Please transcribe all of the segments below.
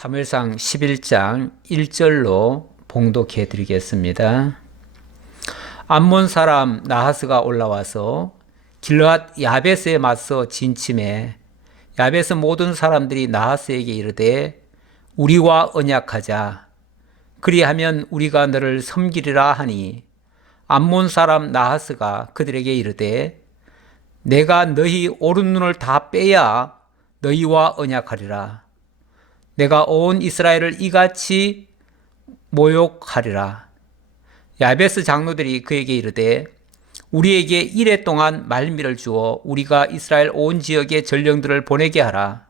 사무엘상 11장 1절로 봉독해 드리겠습니다. 암몬 사람 나하스가 올라와서 길르앗 야베스에 맞서 진침해 야베스 모든 사람들이 나하스에게 이르되 우리와 언약하자. 그리하면 우리가 너를 섬기리라 하니 암몬 사람 나하스가 그들에게 이르되 내가 너희 오른눈을 다 빼야 너희와 언약하리라. 내가 온 이스라엘을 이같이 모욕하리라. 야베스 장로들이 그에게 이르되 우리에게 이레 동안 말미를 주어 우리가 이스라엘 온 지역에 전령들을 보내게 하라.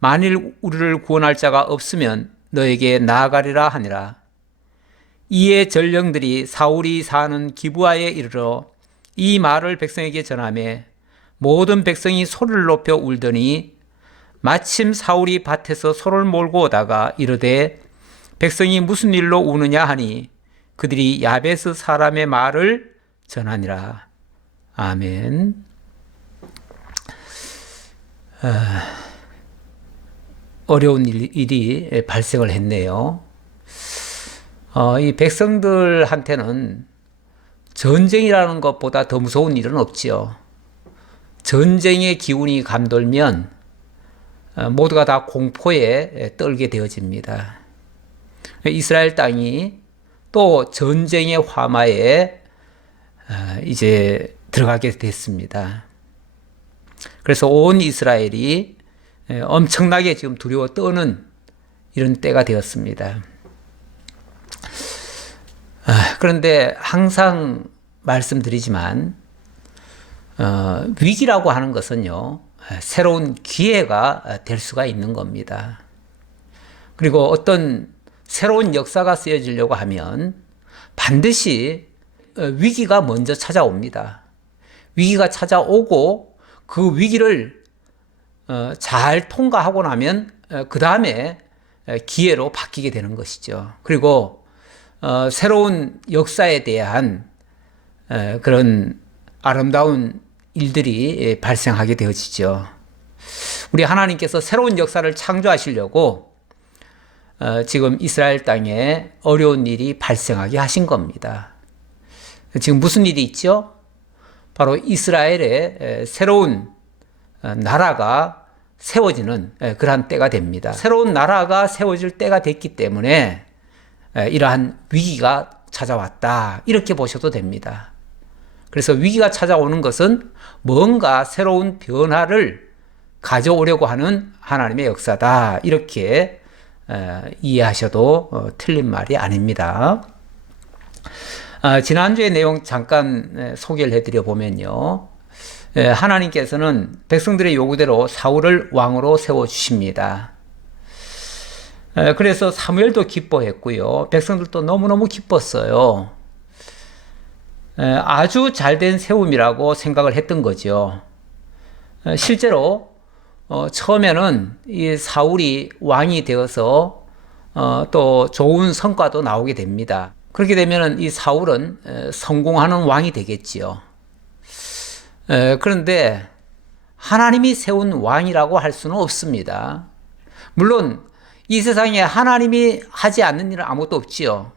만일 우리를 구원할 자가 없으면 너에게 나아가리라 하니라. 이에 전령들이 사울이 사는 기브아에 이르러 이 말을 백성에게 전하매 모든 백성이 소리를 높여 울더니 마침 사울이 밭에서 소를 몰고 오다가 이르되 백성이 무슨 일로 우느냐 하니 그들이 야베스 사람의 말을 전하니라. 아멘. 어려운 일이 발생을 했네요. 이 백성들한테는 전쟁이라는 것보다 더 무서운 일은 없지요. 전쟁의 기운이 감돌면 모두가 다 공포에 떨게 되어집니다. 이스라엘 땅이 또 전쟁의 화마에 이제 들어가게 됐습니다. 그래서 온 이스라엘이 엄청나게 지금 두려워 떠는 이런 때가 되었습니다. 그런데 항상 말씀드리지만 위기라고 하는 것은요, 새로운 기회가 될 수가 있는 겁니다. 그리고 어떤 새로운 역사가 쓰여지려고 하면 반드시 위기가 먼저 찾아옵니다. 위기가 찾아오고 그 위기를 잘 통과하고 나면 그 다음에 기회로 바뀌게 되는 것이죠. 그리고 새로운 역사에 대한 그런 아름다운 일들이 발생하게 되어지죠. 우리 하나님께서 새로운 역사를 창조하시려고 지금 이스라엘 땅에 어려운 일이 발생하게 하신 겁니다. 지금 무슨 일이 있죠? 바로 이스라엘의 새로운 나라가 세워지는 그러한 때가 됩니다. 새로운 나라가 세워질 때가 됐기 때문에 이러한 위기가 찾아왔다, 이렇게 보셔도 됩니다. 그래서 위기가 찾아오는 것은 뭔가 새로운 변화를 가져오려고 하는 하나님의 역사다, 이렇게 이해하셔도 틀린 말이 아닙니다. 지난주의 내용 잠깐 소개를 해드려 보면요, 하나님께서는 백성들의 요구대로 사울을 왕으로 세워주십니다. 그래서 사무엘도 기뻐했고요, 백성들도 너무너무 기뻤어요. 아주 잘된 세움이라고 생각을 했던 거죠. 실제로 처음에는 이 사울이 왕이 되어서 또 좋은 성과도 나오게 됩니다. 그렇게 되면 이 사울은 성공하는 왕이 되겠지요. 그런데 하나님이 세운 왕이라고 할 수는 없습니다. 물론 이 세상에 하나님이 하지 않는 일은 아무것도 없지요.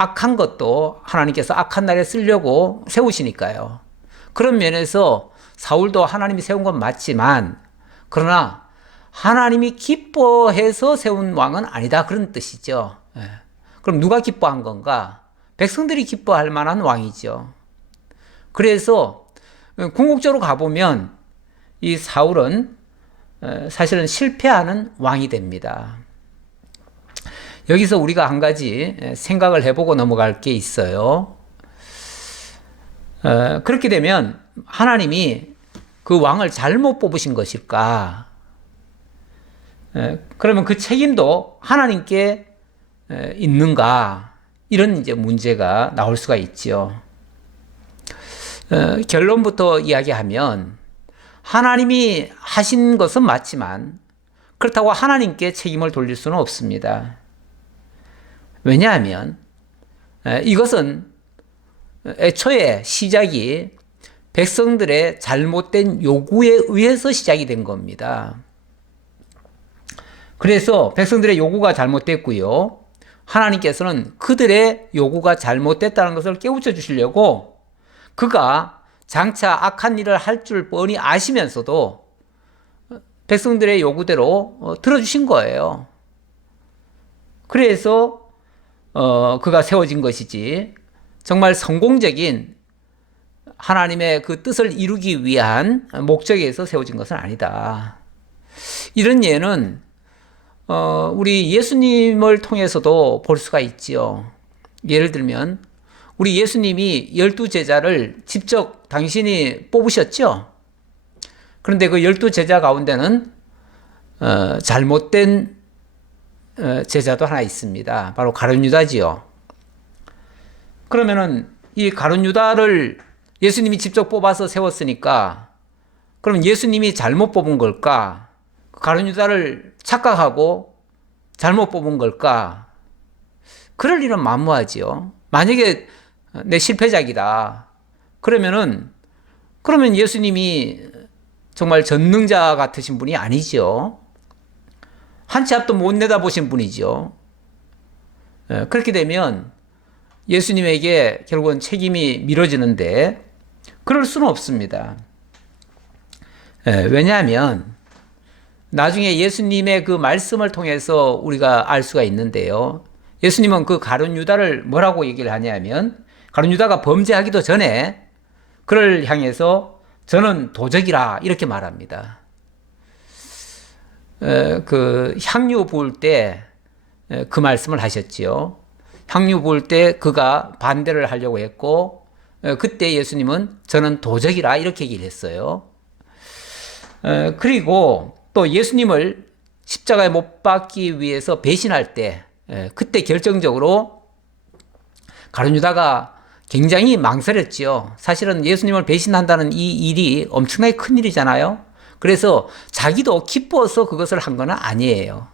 악한 것도 하나님께서 악한 날에 쓰려고 세우시니까요. 그런 면에서 사울도 하나님이 세운 건 맞지만, 그러나 하나님이 기뻐해서 세운 왕은 아니다, 그런 뜻이죠. 그럼 누가 기뻐한 건가? 백성들이 기뻐할 만한 왕이죠. 그래서 궁극적으로 가보면 이 사울은 사실은 실패하는 왕이 됩니다. 여기서 우리가 한 가지 생각을 해보고 넘어갈 게 있어요. 그렇게 되면 하나님이 그 왕을 잘못 뽑으신 것일까? 그러면 그 책임도 하나님께 있는가? 이런 이제 문제가 나올 수가 있죠. 결론부터 이야기하면 하나님이 하신 것은 맞지만 그렇다고 하나님께 책임을 돌릴 수는 없습니다. 왜냐하면 이것은 애초에 시작이 백성들의 잘못된 요구에 의해서 시작이 된 겁니다. 그래서 백성들의 요구가 잘못됐고요. 하나님께서는 그들의 요구가 잘못됐다는 것을 깨우쳐 주시려고 그가 장차 악한 일을 할 줄 뻔히 아시면서도 백성들의 요구대로 들어주신 거예요. 그래서 그가 세워진 것이지 정말 성공적인 하나님의 그 뜻을 이루기 위한 목적에서 세워진 것은 아니다. 이런 예는 우리 예수님을 통해서도 볼 수가 있지요. 예를 들면 우리 예수님이 12제자를 직접 당신이 뽑으셨죠. 그런데 그 12제자 가운데는 잘못된 제자도 하나 있습니다. 바로 가룟 유다지요. 그러면은 이 가룟 유다를 예수님이 직접 뽑아서 세웠으니까 그럼 예수님이 잘못 뽑은 걸까? 가룟 유다를 착각하고 잘못 뽑은 걸까? 그럴 일은 만무하지요. 만약에 내 실패작이다. 그러면 예수님이 정말 전능자 같으신 분이 아니죠. 한 치 앞도 못 내다보신 분이죠. 그렇게 되면 예수님에게 결국은 책임이 미뤄지는데 그럴 수는 없습니다. 왜냐하면 나중에 예수님의 그 말씀을 통해서 우리가 알 수가 있는데요. 예수님은 그 가룟 유다를 뭐라고 얘기를 하냐면 가룟 유다가 범죄하기도 전에 그를 향해서 저는 도적이라 이렇게 말합니다. 그 향유 부을 때 그 말씀을 하셨지요. 향유 부을 때 그가 반대를 하려고 했고 그때 예수님은 저는 도적이라 이렇게 얘기를 했어요. 그리고 또 예수님을 십자가에 못 박기 위해서 배신할 때 그때 결정적으로 가룟 유다가 굉장히 망설였지요. 사실은 예수님을 배신한다는 이 일이 엄청나게 큰 일이잖아요. 그래서 자기도 기뻐서 그것을 한 건 아니에요.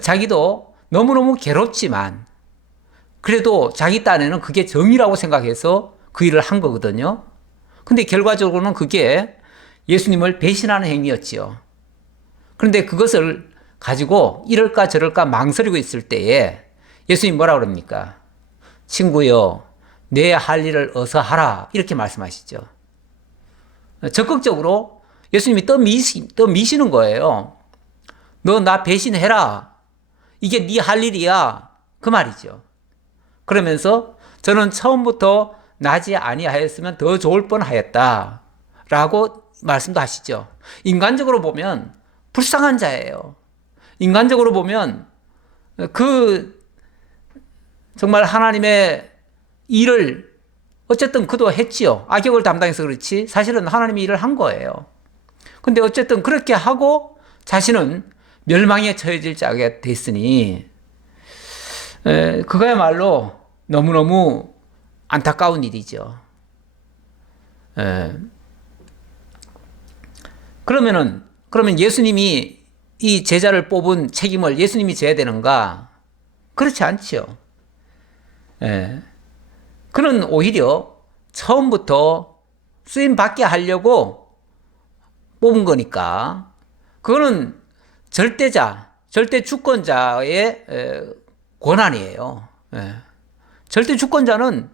자기도 너무너무 괴롭지만 그래도 자기 딴에는 그게 정의라고 생각해서 그 일을 한 거거든요. 근데 결과적으로는 그게 예수님을 배신하는 행위였지요. 그런데 그것을 가지고 이럴까 저럴까 망설이고 있을 때에 예수님 뭐라 그럽니까? 친구여, 내 할 일을 어서 하라. 이렇게 말씀하시죠. 적극적으로 예수님이 떠미시는 거예요. 너 나 배신해라. 이게 네 할 일이야. 그 말이죠. 그러면서 저는 처음부터 나지 아니하였으면 더 좋을 뻔하였다. 라고 말씀도 하시죠. 인간적으로 보면 불쌍한 자예요. 인간적으로 보면 정말 하나님의 일을 어쨌든 그도 했지요. 악역을 담당해서 그렇지 사실은 하나님이 일을 한 거예요. 근데 어쨌든 그렇게 하고 자신은 멸망에 처해질 자가 됐으니 그거야말로 너무너무 안타까운 일이죠. 그러면 예수님이 이 제자를 뽑은 책임을 예수님이 져야 되는가? 그렇지 않지요. 그는 오히려 처음부터 쓰임 받게 하려고 뽑은 거니까 그거는 절대 주권자의 권한이에요. 절대 주권자는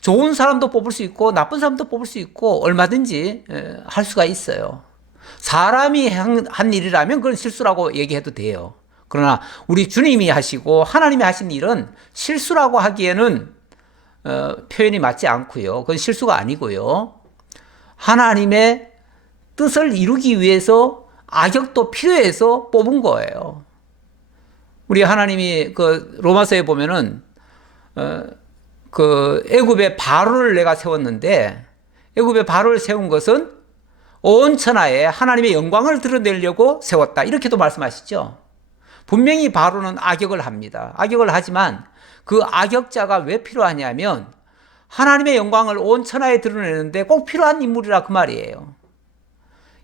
좋은 사람도 뽑을 수 있고 나쁜 사람도 뽑을 수 있고 얼마든지 할 수가 있어요. 사람이 한 일이라면 그건 실수라고 얘기해도 돼요. 그러나 우리 주님이 하시고 하나님이 하신 일은 실수라고 하기에는 표현이 맞지 않고요. 그건 실수가 아니고요. 하나님의 뜻을 이루기 위해서 악역도 필요해서 뽑은 거예요. 우리 하나님이 그 로마서에 보면은 그 애굽의 바로를 내가 세웠는데 애굽의 바로를 세운 것은 온 천하에 하나님의 영광을 드러내려고 세웠다. 이렇게도 말씀하시죠. 분명히 바로는 악역을 합니다. 악역을 하지만 그 악역자가 왜 필요하냐면 하나님의 영광을 온 천하에 드러내는데 꼭 필요한 인물이라 그 말이에요.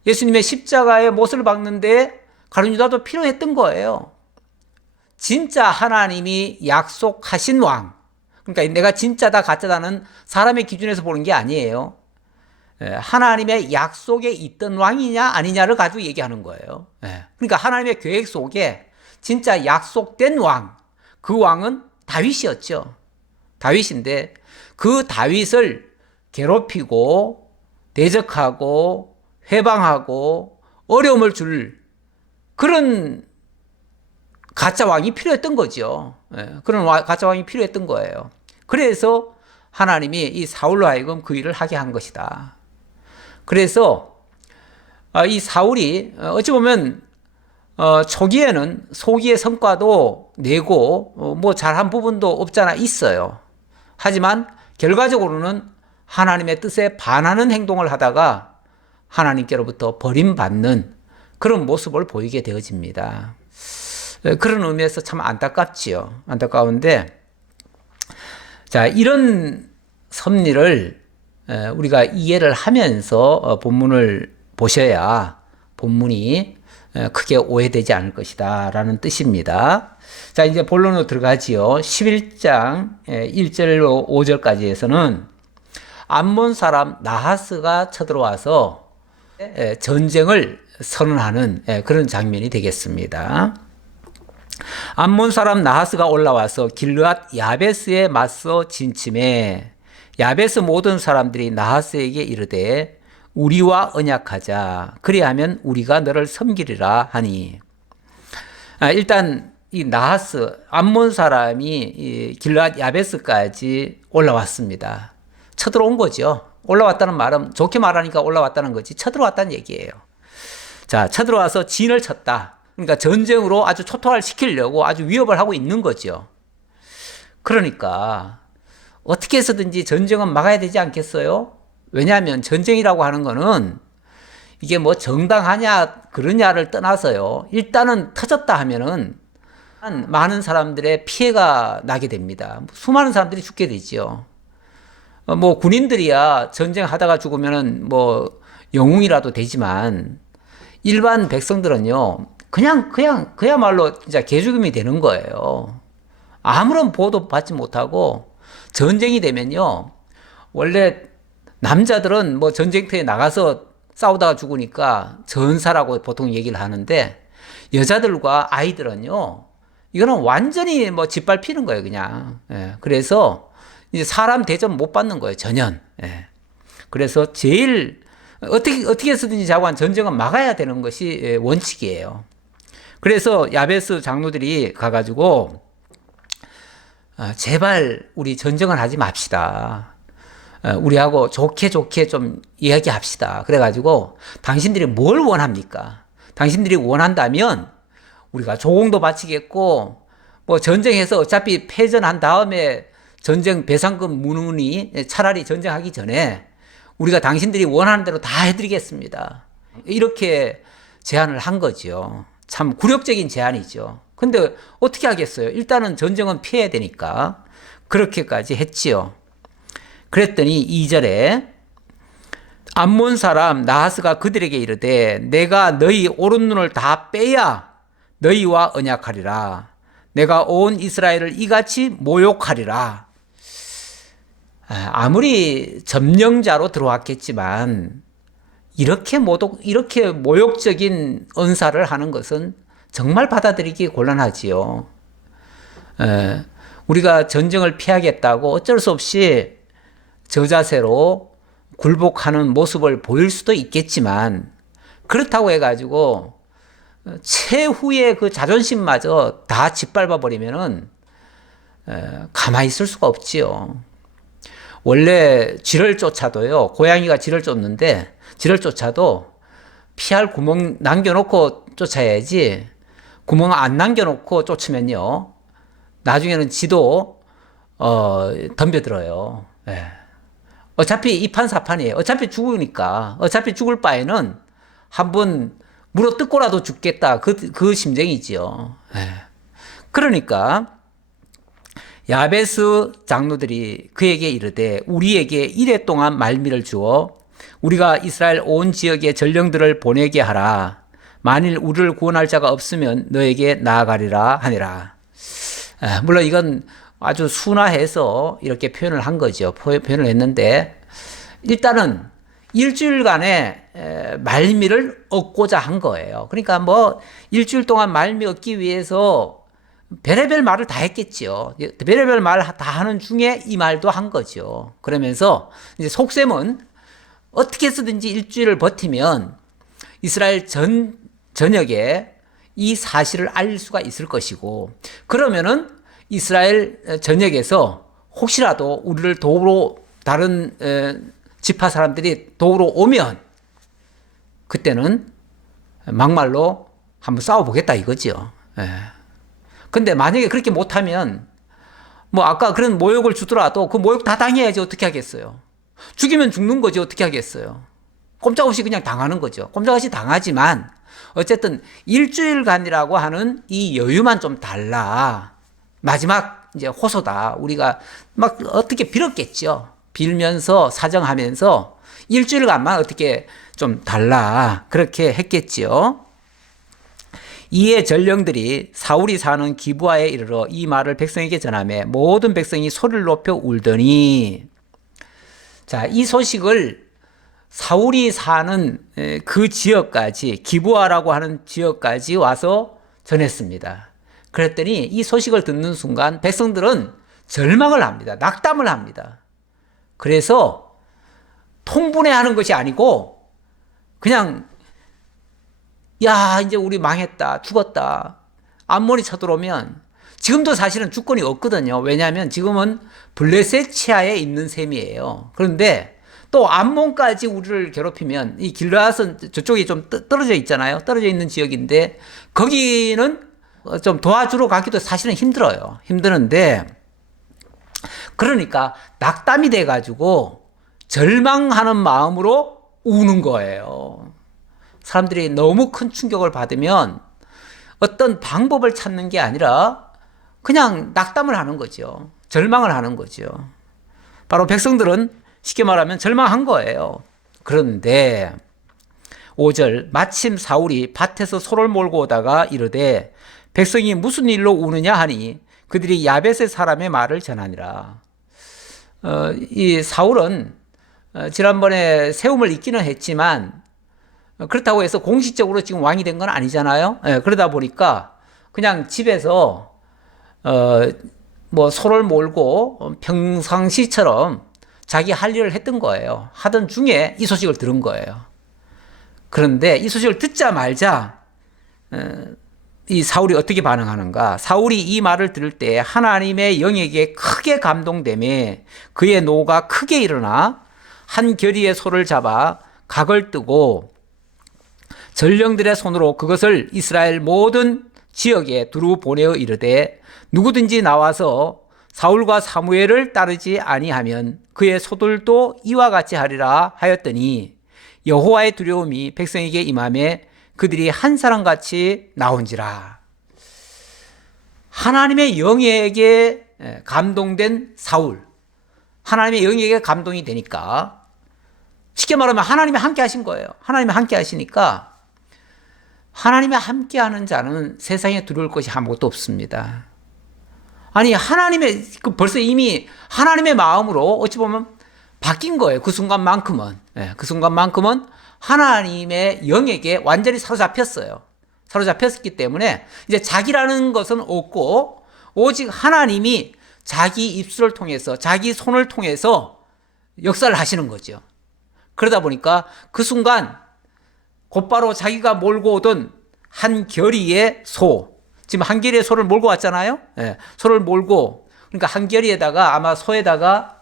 예수님의 십자가에 못을 박는데 가룟 유다도 필요했던 거예요. 진짜 하나님이 약속하신 왕. 그러니까 내가 진짜다 가짜다는 사람의 기준에서 보는 게 아니에요. 하나님의 약속에 있던 왕이냐 아니냐를 가지고 얘기하는 거예요. 그러니까 하나님의 계획 속에 진짜 약속된 왕, 그 왕은 다윗이었죠. 다윗인데 그 다윗을 괴롭히고 대적하고 회방하고 어려움을 줄 그런 가짜 왕이 필요했던 거죠. 그런 가짜 왕이 필요했던 거예요. 그래서 하나님이 이 사울로 하여금 그 일을 하게 한 것이다. 그래서 이 사울이 어찌 보면 초기에는 소기의 성과도 내고 뭐 잘한 부분도 없잖아 있어요. 하지만 결과적으로는 하나님의 뜻에 반하는 행동을 하다가 하나님께로부터 버림받는 그런 모습을 보이게 되어집니다. 그런 의미에서 참 안타깝지요. 안타까운데, 자, 이런 섭리를 우리가 이해를 하면서 본문을 보셔야 본문이 크게 오해되지 않을 것이다 라는 뜻입니다. 자, 이제 본론으로 들어가지요. 11장 1절로 5절까지에서는 암몬 사람 나하스가 쳐들어와서 전쟁을 선언하는 그런 장면이 되겠습니다. 암몬 사람 나하스가 올라와서 길르앗 야베스에 맞서 진침해 야베스 모든 사람들이 나하스에게 이르되 우리와 언약하자 그리하면 우리가 너를 섬기리라 하니. 일단 이 나하스 암몬 사람이 이 길르앗 야베스까지 올라왔습니다. 쳐들어온 거죠. 올라왔다는 말은 좋게 말하니까 올라왔다는 거지 쳐들어왔다는 얘기예요. 자, 쳐들어와서 진을 쳤다. 그러니까 전쟁으로 아주 초토화를 시키려고 아주 위협을 하고 있는 거죠. 그러니까 어떻게 해서든지 전쟁은 막아야 되지 않겠어요? 왜냐하면 전쟁이라고 하는 거는 이게 뭐 정당하냐 그러냐를 떠나서요. 일단은 터졌다 하면은 많은 사람들의 피해가 나게 됩니다. 수많은 사람들이 죽게 되죠. 뭐 군인들이야 전쟁하다가 죽으면은 뭐 영웅이라도 되지만 일반 백성들은요. 그야말로 진짜 개죽음이 되는 거예요. 아무런 보호도 받지 못하고 전쟁이 되면요. 원래 남자들은 뭐 전쟁터에 나가서 싸우다가 죽으니까 전사라고 보통 얘기를 하는데 여자들과 아이들은요. 이거는 완전히 뭐 짓밟히는 거예요, 그냥. 그래서 이제 사람 대접 못 받는 거예요, 전혀. 그래서 제일 어떻게 해서든지 자고한 전쟁은 막아야 되는 것이 원칙이에요. 그래서 야베스 장로들이 가가지고 제발 우리 전쟁을 하지 맙시다. 우리하고 좋게 좀 이야기합시다. 그래가지고 당신들이 뭘 원합니까? 당신들이 원한다면 우리가 조공도 바치겠고 뭐 전쟁해서 어차피 패전한 다음에 전쟁 배상금 무느니 차라리 전쟁하기 전에 우리가 당신들이 원하는 대로 다 해드리겠습니다. 이렇게 제안을 한 거죠. 참 굴욕적인 제안이죠. 근데 어떻게 하겠어요? 일단은 전쟁은 피해야 되니까 그렇게까지 했지요. 그랬더니 2절에 암몬 사람 나하스가 그들에게 이르되 내가 너희 오른눈을 다 빼야 너희와 언약하리라. 내가 온 이스라엘을 이같이 모욕하리라. 아무리 점령자로 들어왔겠지만 이렇게 모욕적인 언사를 하는 것은 정말 받아들이기 곤란하지요. 우리가 전쟁을 피하겠다고 어쩔 수 없이 저자세로 굴복하는 모습을 보일 수도 있겠지만 그렇다고 해가지고 최후의 그 자존심마저 다 짓밟아 버리면은 가만히 있을 수가 없지요. 원래 쥐를 쫓아도요, 고양이가 쥐를 쫓는데 쥐를 쫓아도 피할 구멍 남겨놓고 쫓아야지 구멍 안 남겨놓고 쫓으면요 나중에는 쥐도 덤벼들어요. 어차피 이판사판이에요. 어차피 죽으니까 어차피 죽을 바에는 한번 물어 뜯고라도 죽겠다 그 심정이지요. 그러니까 야베스 장로들이 그에게 이르되 우리에게 이레 동안 말미를 주어 우리가 이스라엘 온 지역의 전령들을 보내게 하라. 만일 우리를 구원할 자가 없으면 너에게 나아가리라 하니라. 물론 이건 아주 순화해서 이렇게 표현을 한 거죠. 표현을 했는데 일단은 일주일간의 말미를 얻고자 한 거예요. 그러니까 뭐 일주일 동안 말미 얻기 위해서 별의별 말을 다 했겠죠. 별의별 말 다 하는 중에 이 말도 한 거죠. 그러면서 이제 속셈은 어떻게 해서든지 일주일을 버티면 이스라엘 전역에 이 사실을 알 수가 있을 것이고, 그러면은 이스라엘 전역에서 혹시라도 우리를 도우러 다른 지파 사람들이 도우러 오면 그때는 막말로 한번 싸워보겠다 이거죠. 근데 만약에 그렇게 못하면 뭐 아까 그런 모욕을 주더라도 그 모욕 다 당해야지 어떻게 하겠어요. 죽이면 죽는 거지 어떻게 하겠어요. 꼼짝없이 그냥 당하는 거죠. 꼼짝없이 당하지만 어쨌든 일주일간이라고 하는 이 여유만 좀 달라. 마지막 이제 호소다. 우리가 막 어떻게 빌었겠죠. 빌면서 사정하면서 일주일간만 어떻게 좀 달라. 그렇게 했겠지요. 이에 전령들이 사울이 사는 기브아에 이르러 이 말을 백성에게 전하매 모든 백성이 소리를 높여 울더니, 자, 이 소식을 사울이 사는 그 지역까지, 기브아라고 하는 지역까지 와서 전했습니다. 그랬더니 이 소식을 듣는 순간 백성들은 절망을 합니다. 낙담을 합니다. 그래서 통분해하는 것이 아니고 그냥 야, 이제 우리 망했다, 죽었다. 암몬이 쳐들어오면 지금도 사실은 주권이 없거든요. 왜냐하면 지금은 블레셋 치하에 있는 셈이에요. 그런데 또 암몬까지 우리를 괴롭히면 이 길르앗은 저쪽이 좀 떨어져 있잖아요. 떨어져 있는 지역인데 거기는 좀 도와주러 가기도 사실은 힘들어요. 힘드는데 그러니까 낙담이 돼가지고 절망하는 마음으로 우는 거예요. 사람들이 너무 큰 충격을 받으면 어떤 방법을 찾는 게 아니라 그냥 낙담을 하는 거죠. 절망을 하는 거죠. 바로 백성들은 쉽게 말하면 절망한 거예요. 그런데 5절 마침 사울이 밭에서 소를 몰고 오다가 이르되 백성이 무슨 일로 우느냐 하니 그들이 야벳의 사람의 말을 전하니라. 이 사울은 지난번에 세움을 입기는 했지만 그렇다고 해서 공식적으로 지금 왕이 된 건 아니잖아요. 그러다 보니까 그냥 집에서 뭐 소를 몰고 평상시처럼 자기 할 일을 했던 거예요. 하던 중에 이 소식을 들은 거예요. 그런데 이 소식을 듣자마자 이 사울이 어떻게 반응하는가? 사울이 이 말을 들을 때 하나님의 영에게 크게 감동되매 그의 노가 크게 일어나 한 겨리의 소를 잡아 각을 뜨고 전령들의 손으로 그것을 이스라엘 모든 지역에 두루 보내어 이르되 누구든지 나와서 사울과 사무엘을 따르지 아니하면 그의 소들도 이와 같이 하리라 하였더니 여호와의 두려움이 백성에게 임하매 그들이 한 사람같이 나온지라. 하나님의 영에게 감동된 사울, 하나님의 영에게 감동이 되니까 쉽게 말하면 하나님이 함께 하신 거예요. 하나님이 함께 하시니까 하나님이 함께하는 자는 세상에 두려울 것이 아무것도 없습니다. 아니 하나님의 벌써 이미 하나님의 마음으로 어찌 보면 바뀐 거예요. 그 순간만큼은 그 순간만큼은 하나님의 영에게 완전히 사로잡혔어요. 사로잡혔기 때문에 이제 자기라는 것은 없고 오직 하나님이 자기 입술을 통해서 자기 손을 통해서 역사를 하시는 거죠. 그러다 보니까 그 순간 곧바로 자기가 몰고 오던 한 겨리의 소, 지금 한 겨리의 소를 몰고 왔잖아요. 소를 몰고, 그러니까 한 겨리에다가 아마 소에다가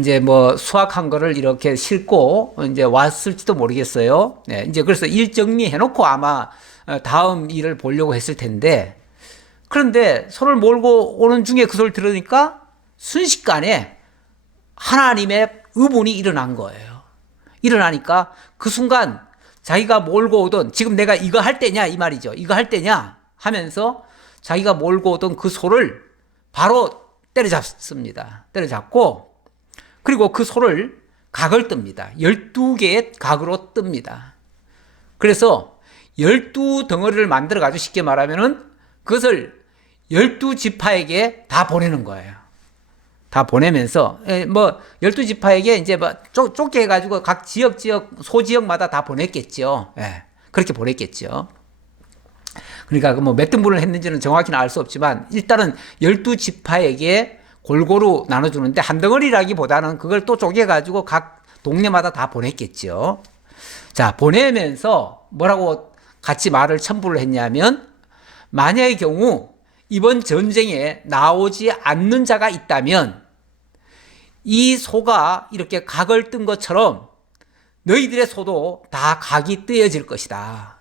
이제 뭐 수확한 거를 이렇게 싣고 이제 왔을지도 모르겠어요. 이제 그래서 일 정리해 놓고 아마 다음 일을 보려고 했을 텐데, 그런데 소를 몰고 오는 중에 그 소리를 들으니까 순식간에 하나님의 의문이 일어난 거예요. 일어나니까 그 순간 자기가 몰고 오던, 지금 내가 이거 할 때냐 이 말이죠. 이거 할 때냐 하면서 자기가 몰고 오던 그 소를 바로 때려잡습니다. 때려잡고 그리고 그 소를 각을 뜹니다. 12개의 각으로 뜹니다. 그래서 12덩어리를 만들어 가지고 쉽게 말하면은 그것을 12지파에게 다 보내는 거예요. 다 보내면서, 뭐, 12지파에게 이제 뭐 좁게 해가지고 각 소지역마다 다 보냈겠죠. 예, 그렇게 보냈겠죠. 그러니까 뭐 몇 등분을 했는지는 정확히는 알 수 없지만, 일단은 12지파에게 골고루 나눠주는데, 한 덩어리라기보다는 그걸 또 쪼개가지고 각 동네마다 다 보냈겠죠. 자, 보내면서 뭐라고 같이 말을 첨부를 했냐면, 만약의 경우 이번 전쟁에 나오지 않는 자가 있다면 이 소가 이렇게 각을 뜬 것처럼 너희들의 소도 다 각이 떼어질 것이다.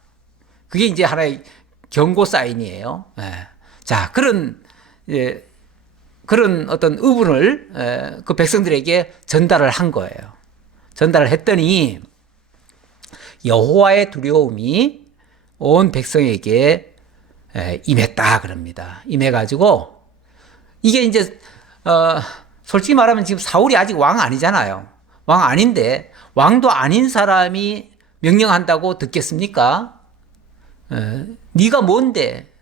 그게 이제 하나의 경고 사인이에요. 예. 자, 그런 어떤 의문을 그 백성들에게 전달을 한 거예요. 전달을 했더니 여호와의 두려움이 온 백성에게 임했다 그럽니다. 임해가지고 이게 이제 솔직히 말하면 지금 사울이 아직 왕 아니잖아요. 왕 아닌데 왕도 아닌 사람이 명령한다고 듣겠습니까? 네가 뭔데?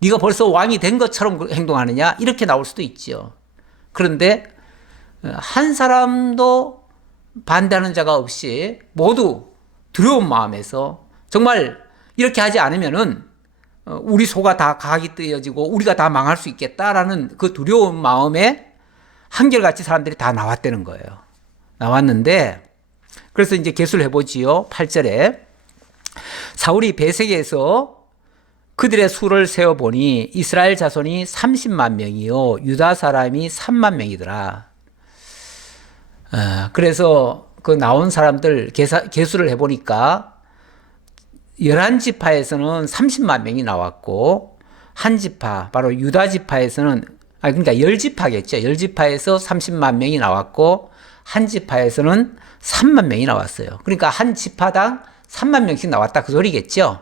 네가 벌써 왕이 된 것처럼 행동하느냐? 이렇게 나올 수도 있죠. 그런데 한 사람도 반대하는 자가 없이 모두 두려운 마음에서 정말 이렇게 하지 않으면은 우리 소가 다 각이 떼어지고 우리가 다 망할 수 있겠다라는 그 두려운 마음에 한결같이 사람들이 다 나왔다는 거예요. 나왔는데 그래서 이제 계수를 해보지요. 8절에 사울이 베색에서 그들의 수를 세어보니 이스라엘 자손이 30만 명이요 유다 사람이 3만 명이더라. 그래서 그 나온 사람들 계수를 해보니까 11지파에서는 30만 명이 나왔고 한 지파 바로 유다 지파에서는 그러니까 10지파겠죠. 10지파에서 30만 명이 나왔고 한 지파에서는 3만 명이 나왔어요. 그러니까 한 지파당 3만 명씩 나왔다 그 소리겠죠.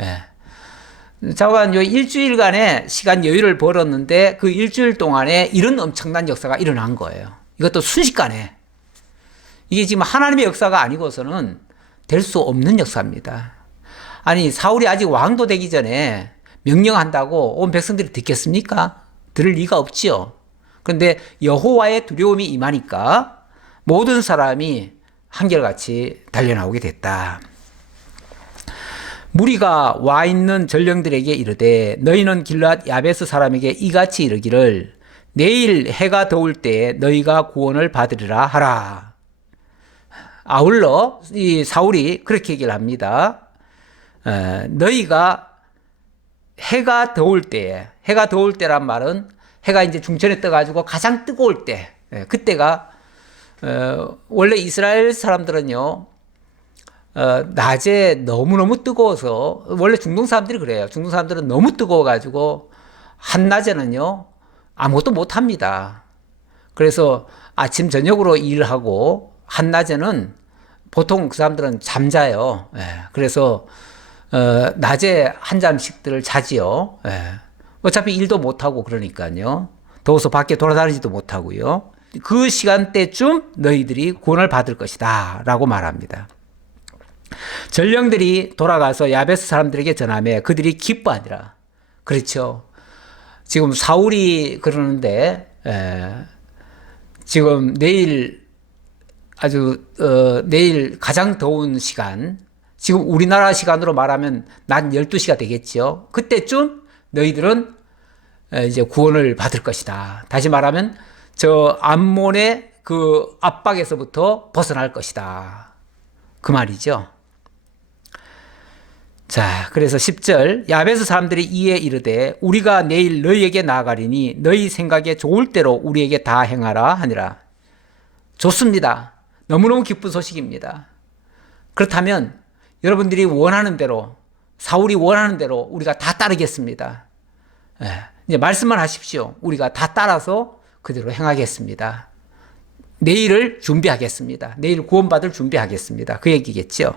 예. 자관 요 일주일간의 시간 여유를 벌었는데 그 일주일 동안에 이런 엄청난 역사가 일어난 거예요. 이것도 순식간에. 이게 지금 하나님의 역사가 아니고서는 될 수 없는 역사입니다. 아니 사울이 아직 왕도 되기 전에 명령한다고 온 백성들이 듣겠습니까? 들을 리가 없지요. 그런데 여호와의 두려움이 임하니까 모든 사람이 한결같이 달려나오게 됐다. 무리가 와 있는 전령들에게 이르되 너희는 길앗 야베스 사람에게 이같이 이르기를 내일 해가 더울 때에 너희가 구원을 받으리라 하라. 아울러 이 사울이 그렇게 얘기를 합니다. 너희가 해가 더울 때에, 해가 더울 때란 말은 해가 이제 중천에 떠가지고 가장 뜨거울 때, 그때가 원래 이스라엘 사람들은요 낮에 너무너무 뜨거워서 원래 중동 사람들이 그래요. 중동 사람들은 너무 뜨거워가지고 한낮에는요 아무것도 못합니다. 그래서 아침 저녁으로 일하고 한낮에는 보통 그 사람들은 잠자요. 그래서 낮에 한 잠씩들을 자지요. 어차피 일도 못하고 그러니까요. 더워서 밖에 돌아다니지도 못하고요. 그 시간대쯤 너희들이 구원을 받을 것이다 라고 말합니다. 전령들이 돌아가서 야베스 사람들에게 전하며 그들이 기뻐하니라. 그렇죠. 지금 사울이 그러는데 지금 내일 내일 가장 더운 시간, 지금 우리나라 시간으로 말하면 낮 12시가 되겠죠. 그때쯤 너희들은 이제 구원을 받을 것이다. 다시 말하면 저 암몬의 그 압박에서부터 벗어날 것이다. 그 말이죠. 자, 그래서 10절 야베스 사람들이 이에 이르되 우리가 내일 너희에게 나아가리니 너희 생각에 좋을 대로 우리에게 다 행하라 하니라. 좋습니다. 너무너무 기쁜 소식입니다. 그렇다면 여러분들이 원하는 대로 사울이 원하는 대로 우리가 다 따르겠습니다. 이제 말씀만 하십시오. 우리가 다 따라서 그대로 행하겠습니다. 내일을 준비하겠습니다. 내일 구원받을 준비하겠습니다. 그 얘기겠죠.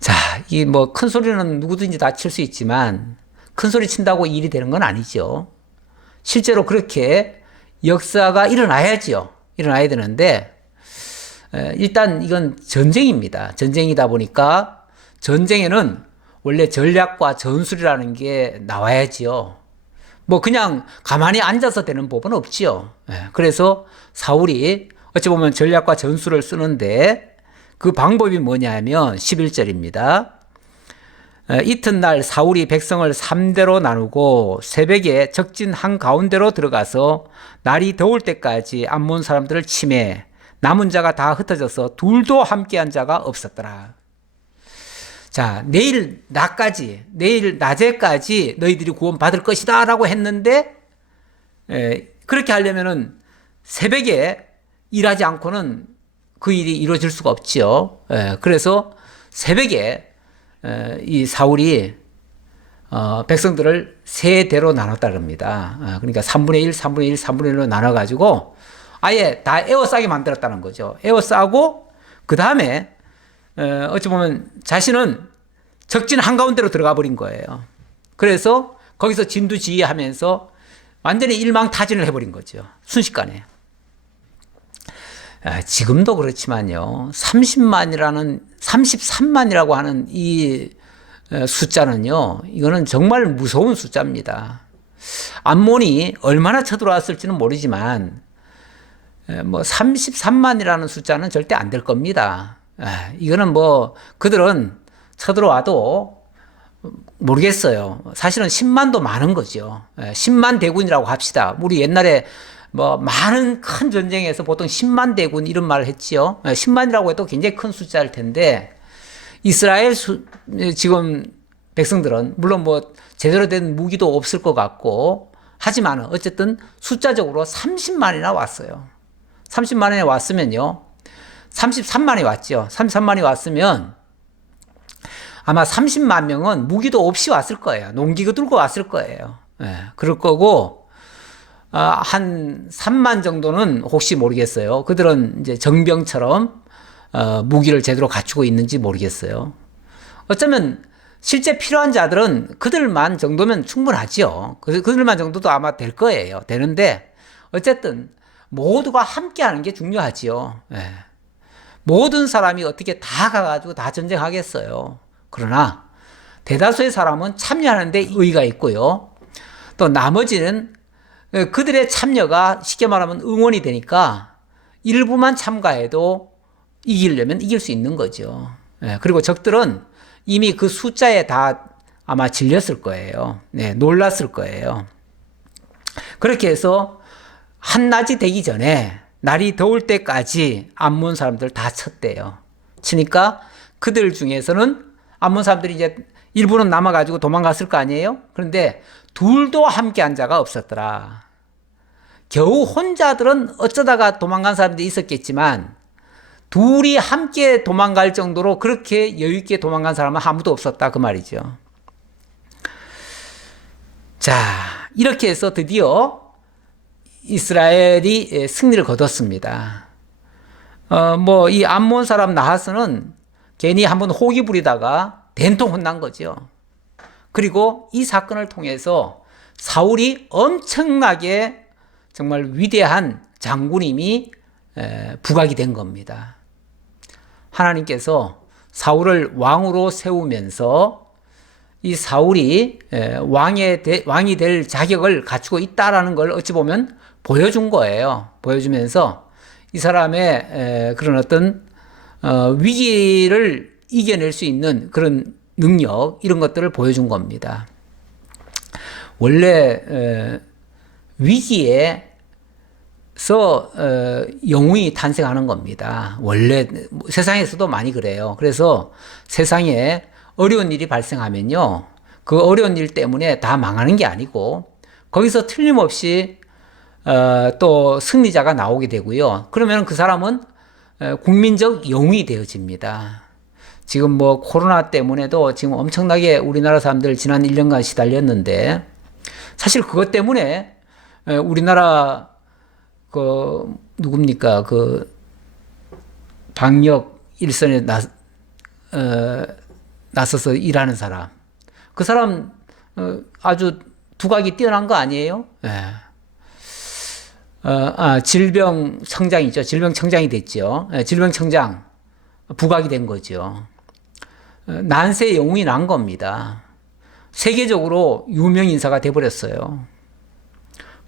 자, 이 뭐 큰 소리는 누구든지 다 칠 수 있지만 큰 소리 친다고 일이 되는 건 아니죠. 실제로 그렇게 역사가 일어나야지요. 일어나야 되는데 일단 이건 전쟁입니다. 전쟁이다 보니까 전쟁에는 원래 전략과 전술이라는 게 나와야지요. 뭐 그냥 가만히 앉아서 되는 법은 없지요. 그래서 사울이 어찌 보면 전략과 전술을 쓰는데 그 방법이 뭐냐면 11절입니다. 이튿날 사울이 백성을 3대로 나누고 새벽에 적진 한가운데로 들어가서 날이 더울 때까지 암몬 사람들을 치매 남은 자가 다 흩어져서 둘도 함께한 자가 없었더라. 자, 내일 낮에까지 너희들이 구원받을 것이다 라고 했는데 그렇게 하려면은 새벽에 일하지 않고는 그 일이 이루어질 수가 없지요. 그래서 새벽에 이 사울이 백성들을 세 대로 나눴다 그럽니다. 그러니까 3분의 1, 3분의 1, 3분의 1로 나눠가지고 아예 다 에워싸게 만들었다는 거죠. 에워싸고 그 다음에 어찌 보면 자신은 적진 한가운데로 들어가 버린 거예요. 그래서 거기서 진두지휘하면서 완전히 일망타진을 해버린 거죠. 순식간에. 지금도 그렇지만요. 33만이라고 하는 이 숫자는요. 이거는 정말 무서운 숫자입니다. 암몬이 얼마나 쳐들어왔을지는 모르지만 뭐 33만이라는 숫자는 절대 안 될 겁니다. 이거는 뭐 그들은 쳐들어와도 모르겠어요. 사실은 10만도 많은 거죠. 10만 대군이라고 합시다. 우리 옛날에 뭐 많은 큰 전쟁에서 보통 10만 대군 이런 말을 했지요. 10만이라고 해도 굉장히 큰 숫자일 텐데 이스라엘 지금 백성들은 물론 뭐 제대로 된 무기도 없을 것 같고 하지만 어쨌든 숫자적으로 30만이나 왔어요. 30만에 왔으면요. 33만이 왔죠. 33만이 왔으면 아마 30만 명은 무기도 없이 왔을 거예요. 농기구 들고 왔을 거예요. 그럴 거고 한 3만 정도는 혹시 모르겠어요. 그들은 이제 정병처럼 무기를 제대로 갖추고 있는지 모르겠어요. 어쩌면 실제 필요한 자들은 그들만 정도면 충분하지요. 그들만 정도도 아마 될 거예요. 되는데 어쨌든 모두가 함께 하는 게 중요하지요. 모든 사람이 어떻게 다 가가지고 다 전쟁하겠어요. 그러나 대다수의 사람은 참여하는데 의의가 있고요. 또 나머지는 그들의 참여가 쉽게 말하면 응원이 되니까 일부만 참가해도 이기려면 이길 수 있는 거죠. 그리고 적들은 이미 그 숫자에 다 아마 질렸을 거예요. 놀랐을 거예요. 그렇게 해서 한낮이 되기 전에 날이 더울 때까지 암몬 사람들 다 쳤대요. 치니까 그들 중에서는 암몬 사람들이 이제 일부는 남아가지고 도망갔을 거 아니에요? 그런데 둘도 함께 한 자가 없었더라. 겨우 혼자들은 어쩌다가 도망간 사람들이 있었겠지만 둘이 함께 도망갈 정도로 그렇게 여유있게 도망간 사람은 아무도 없었다 그 말이죠. 자, 이렇게 해서 드디어 이스라엘이 승리를 거뒀습니다. 뭐 이 암몬 사람 나하스는 괜히 한번 호기 부리다가 된통 혼난 거죠. 그리고 이 사건을 통해서 사울이 엄청나게 정말 위대한 장군임이 부각이 된 겁니다. 하나님께서 사울을 왕으로 세우면서 이 사울이 왕이 될 자격을 갖추고 있다라는 걸 어찌 보면 보여준 거예요. 보여주면서 이 사람의 그런 어떤 위기를 이겨낼 수 있는 그런 능력 이런 것들을 보여준 겁니다. 원래 위기에서 영웅이 탄생하는 겁니다. 원래 세상에서도 많이 그래요. 그래서 세상에 어려운 일이 발생하면요, 그 어려운 일 때문에 다 망하는 게 아니고 거기서 틀림없이 또 승리자가 나오게 되고요. 그러면 그 사람은 국민적 영웅이 되어집니다. 지금 뭐 코로나 때문에도 지금 엄청나게 우리나라 사람들 지난 1년간 시달렸는데 사실 그것 때문에 우리나라 누굽니까 방역 일선에 나서서 일하는 사람, 그 사람 아주 두각이 뛰어난 거 아니에요? 질병청장이죠. 질병청장이 됐죠. 질병청장 부각이 된 거죠. 난세의 영웅이 난 겁니다. 세계적으로 유명 인사가 돼버렸어요.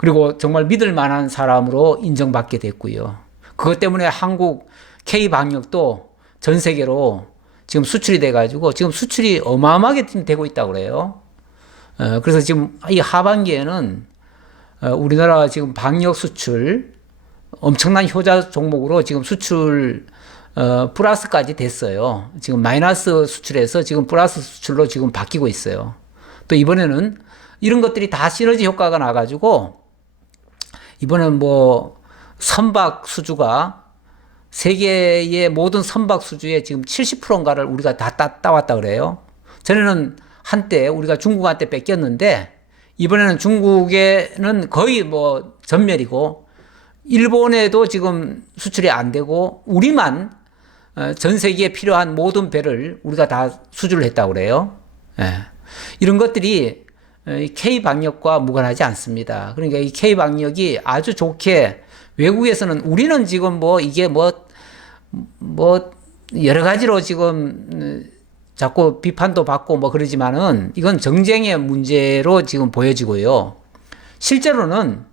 그리고 정말 믿을 만한 사람으로 인정받게 됐고요. 그것 때문에 한국 K방역도 전 세계로 지금 수출이 돼가지고 지금 수출이 어마어마하게 되고 있다고 그래요. 그래서 지금 이 하반기에는 우리나라 지금 방역 수출 엄청난 효자 종목으로 지금 수출 플러스까지 됐어요. 지금 마이너스 수출에서 지금 플러스 수출로 지금 바뀌고 있어요. 또 이번에는 이런 것들이 다 시너지 효과가 나가지고 이번엔 뭐 선박 수주가 세계의 모든 선박 수주의 지금 70%인가를 우리가 다 따왔다 그래요. 전에는 한때 우리가 중국한테 뺏겼는데 이번에는 중국에는 거의 뭐 전멸이고 일본에도 지금 수출이 안 되고 우리만 전 세계에 필요한 모든 배를 우리가 다 수주를 했다고 그래요. 예. 이런 것들이 K방역과 무관하지 않습니다. 그러니까 이 K방역이 아주 좋게 외국에서는 우리는 지금 뭐 이게 뭐 여러 가지로 지금 자꾸 비판도 받고 뭐 그러지만은 이건 정쟁의 문제로 지금 보여지고요. 실제로는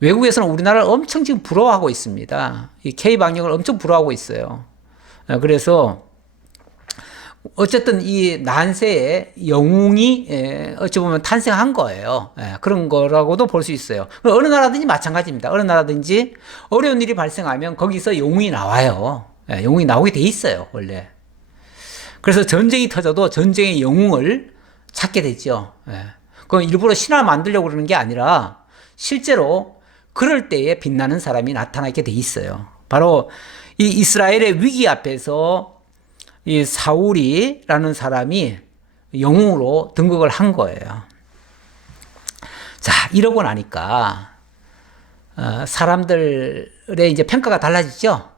외국에서는 우리나라를 엄청 지금 부러워하고 있습니다. 이 K방역을 엄청 부러워하고 있어요. 그래서 어쨌든 이 난세의 영웅이 어찌 보면 탄생한 거예요. 그런 거라고도 볼 수 있어요. 어느 나라든지 마찬가지입니다. 어느 나라든지 어려운 일이 발생하면 거기서 영웅이 나와요. 영웅이 나오게 돼 있어요, 원래. 그래서 전쟁이 터져도 전쟁의 영웅을 찾게 되죠. 그건 일부러 신화 만들려고 그러는 게 아니라 실제로 그럴 때에 빛나는 사람이 나타나게 돼 있어요. 바로 이 이스라엘의 위기 앞에서 이 사울이라는 사람이 영웅으로 등극을 한 거예요. 자, 이러고 나니까 사람들의 이제 평가가 달라지죠.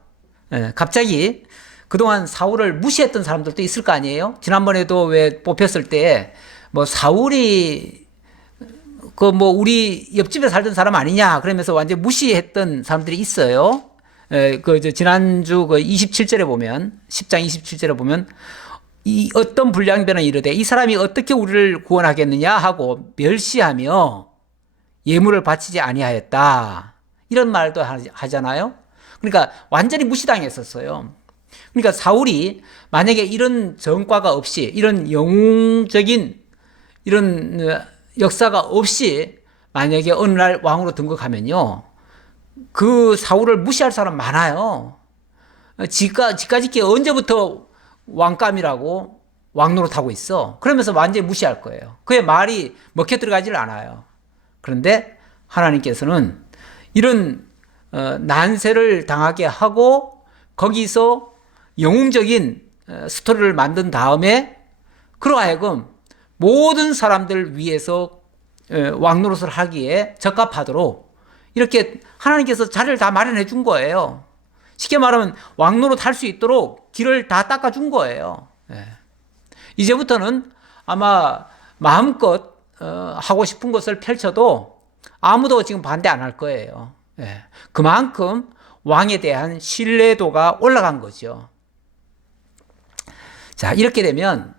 갑자기 그동안 사울을 무시했던 사람들도 있을 거 아니에요? 지난번에도 왜 뽑혔을 때 뭐 사울이 그 뭐 우리 옆집에 살던 사람 아니냐 그러면서 완전 무시했던 사람들이 있어요. 지난주 그 27절에 보면 10장 27절에 보면 이 어떤 불량배는 이르되 이 사람이 어떻게 우리를 구원하겠느냐 하고 멸시하며 예물을 바치지 아니하였다. 이런 말도 하잖아요. 그러니까 완전히 무시당했었어요. 그러니까 사울이 만약에 이런 전과가 없이 이런 영웅적인 이런 역사가 없이 만약에 어느 날 왕으로 등극하면요. 그 사울을 무시할 사람 많아요. 지까짓게 언제부터 왕감이라고 왕노릇하고 있어. 그러면서 완전히 무시할 거예요. 그의 말이 먹혀 들어가지를 않아요. 그런데 하나님께서는 이런 난세를 당하게 하고 거기서 영웅적인 스토리를 만든 다음에 그로 하여금 모든 사람들 위해서 왕노릇을 하기에 적합하도록 이렇게 하나님께서 자리를 다 마련해 준 거예요. 쉽게 말하면 왕노릇 할 수 있도록 길을 다 닦아 준 거예요. 이제부터는 아마 마음껏 하고 싶은 것을 펼쳐도 아무도 지금 반대 안 할 거예요. 그만큼 왕에 대한 신뢰도가 올라간 거죠. 자, 이렇게 되면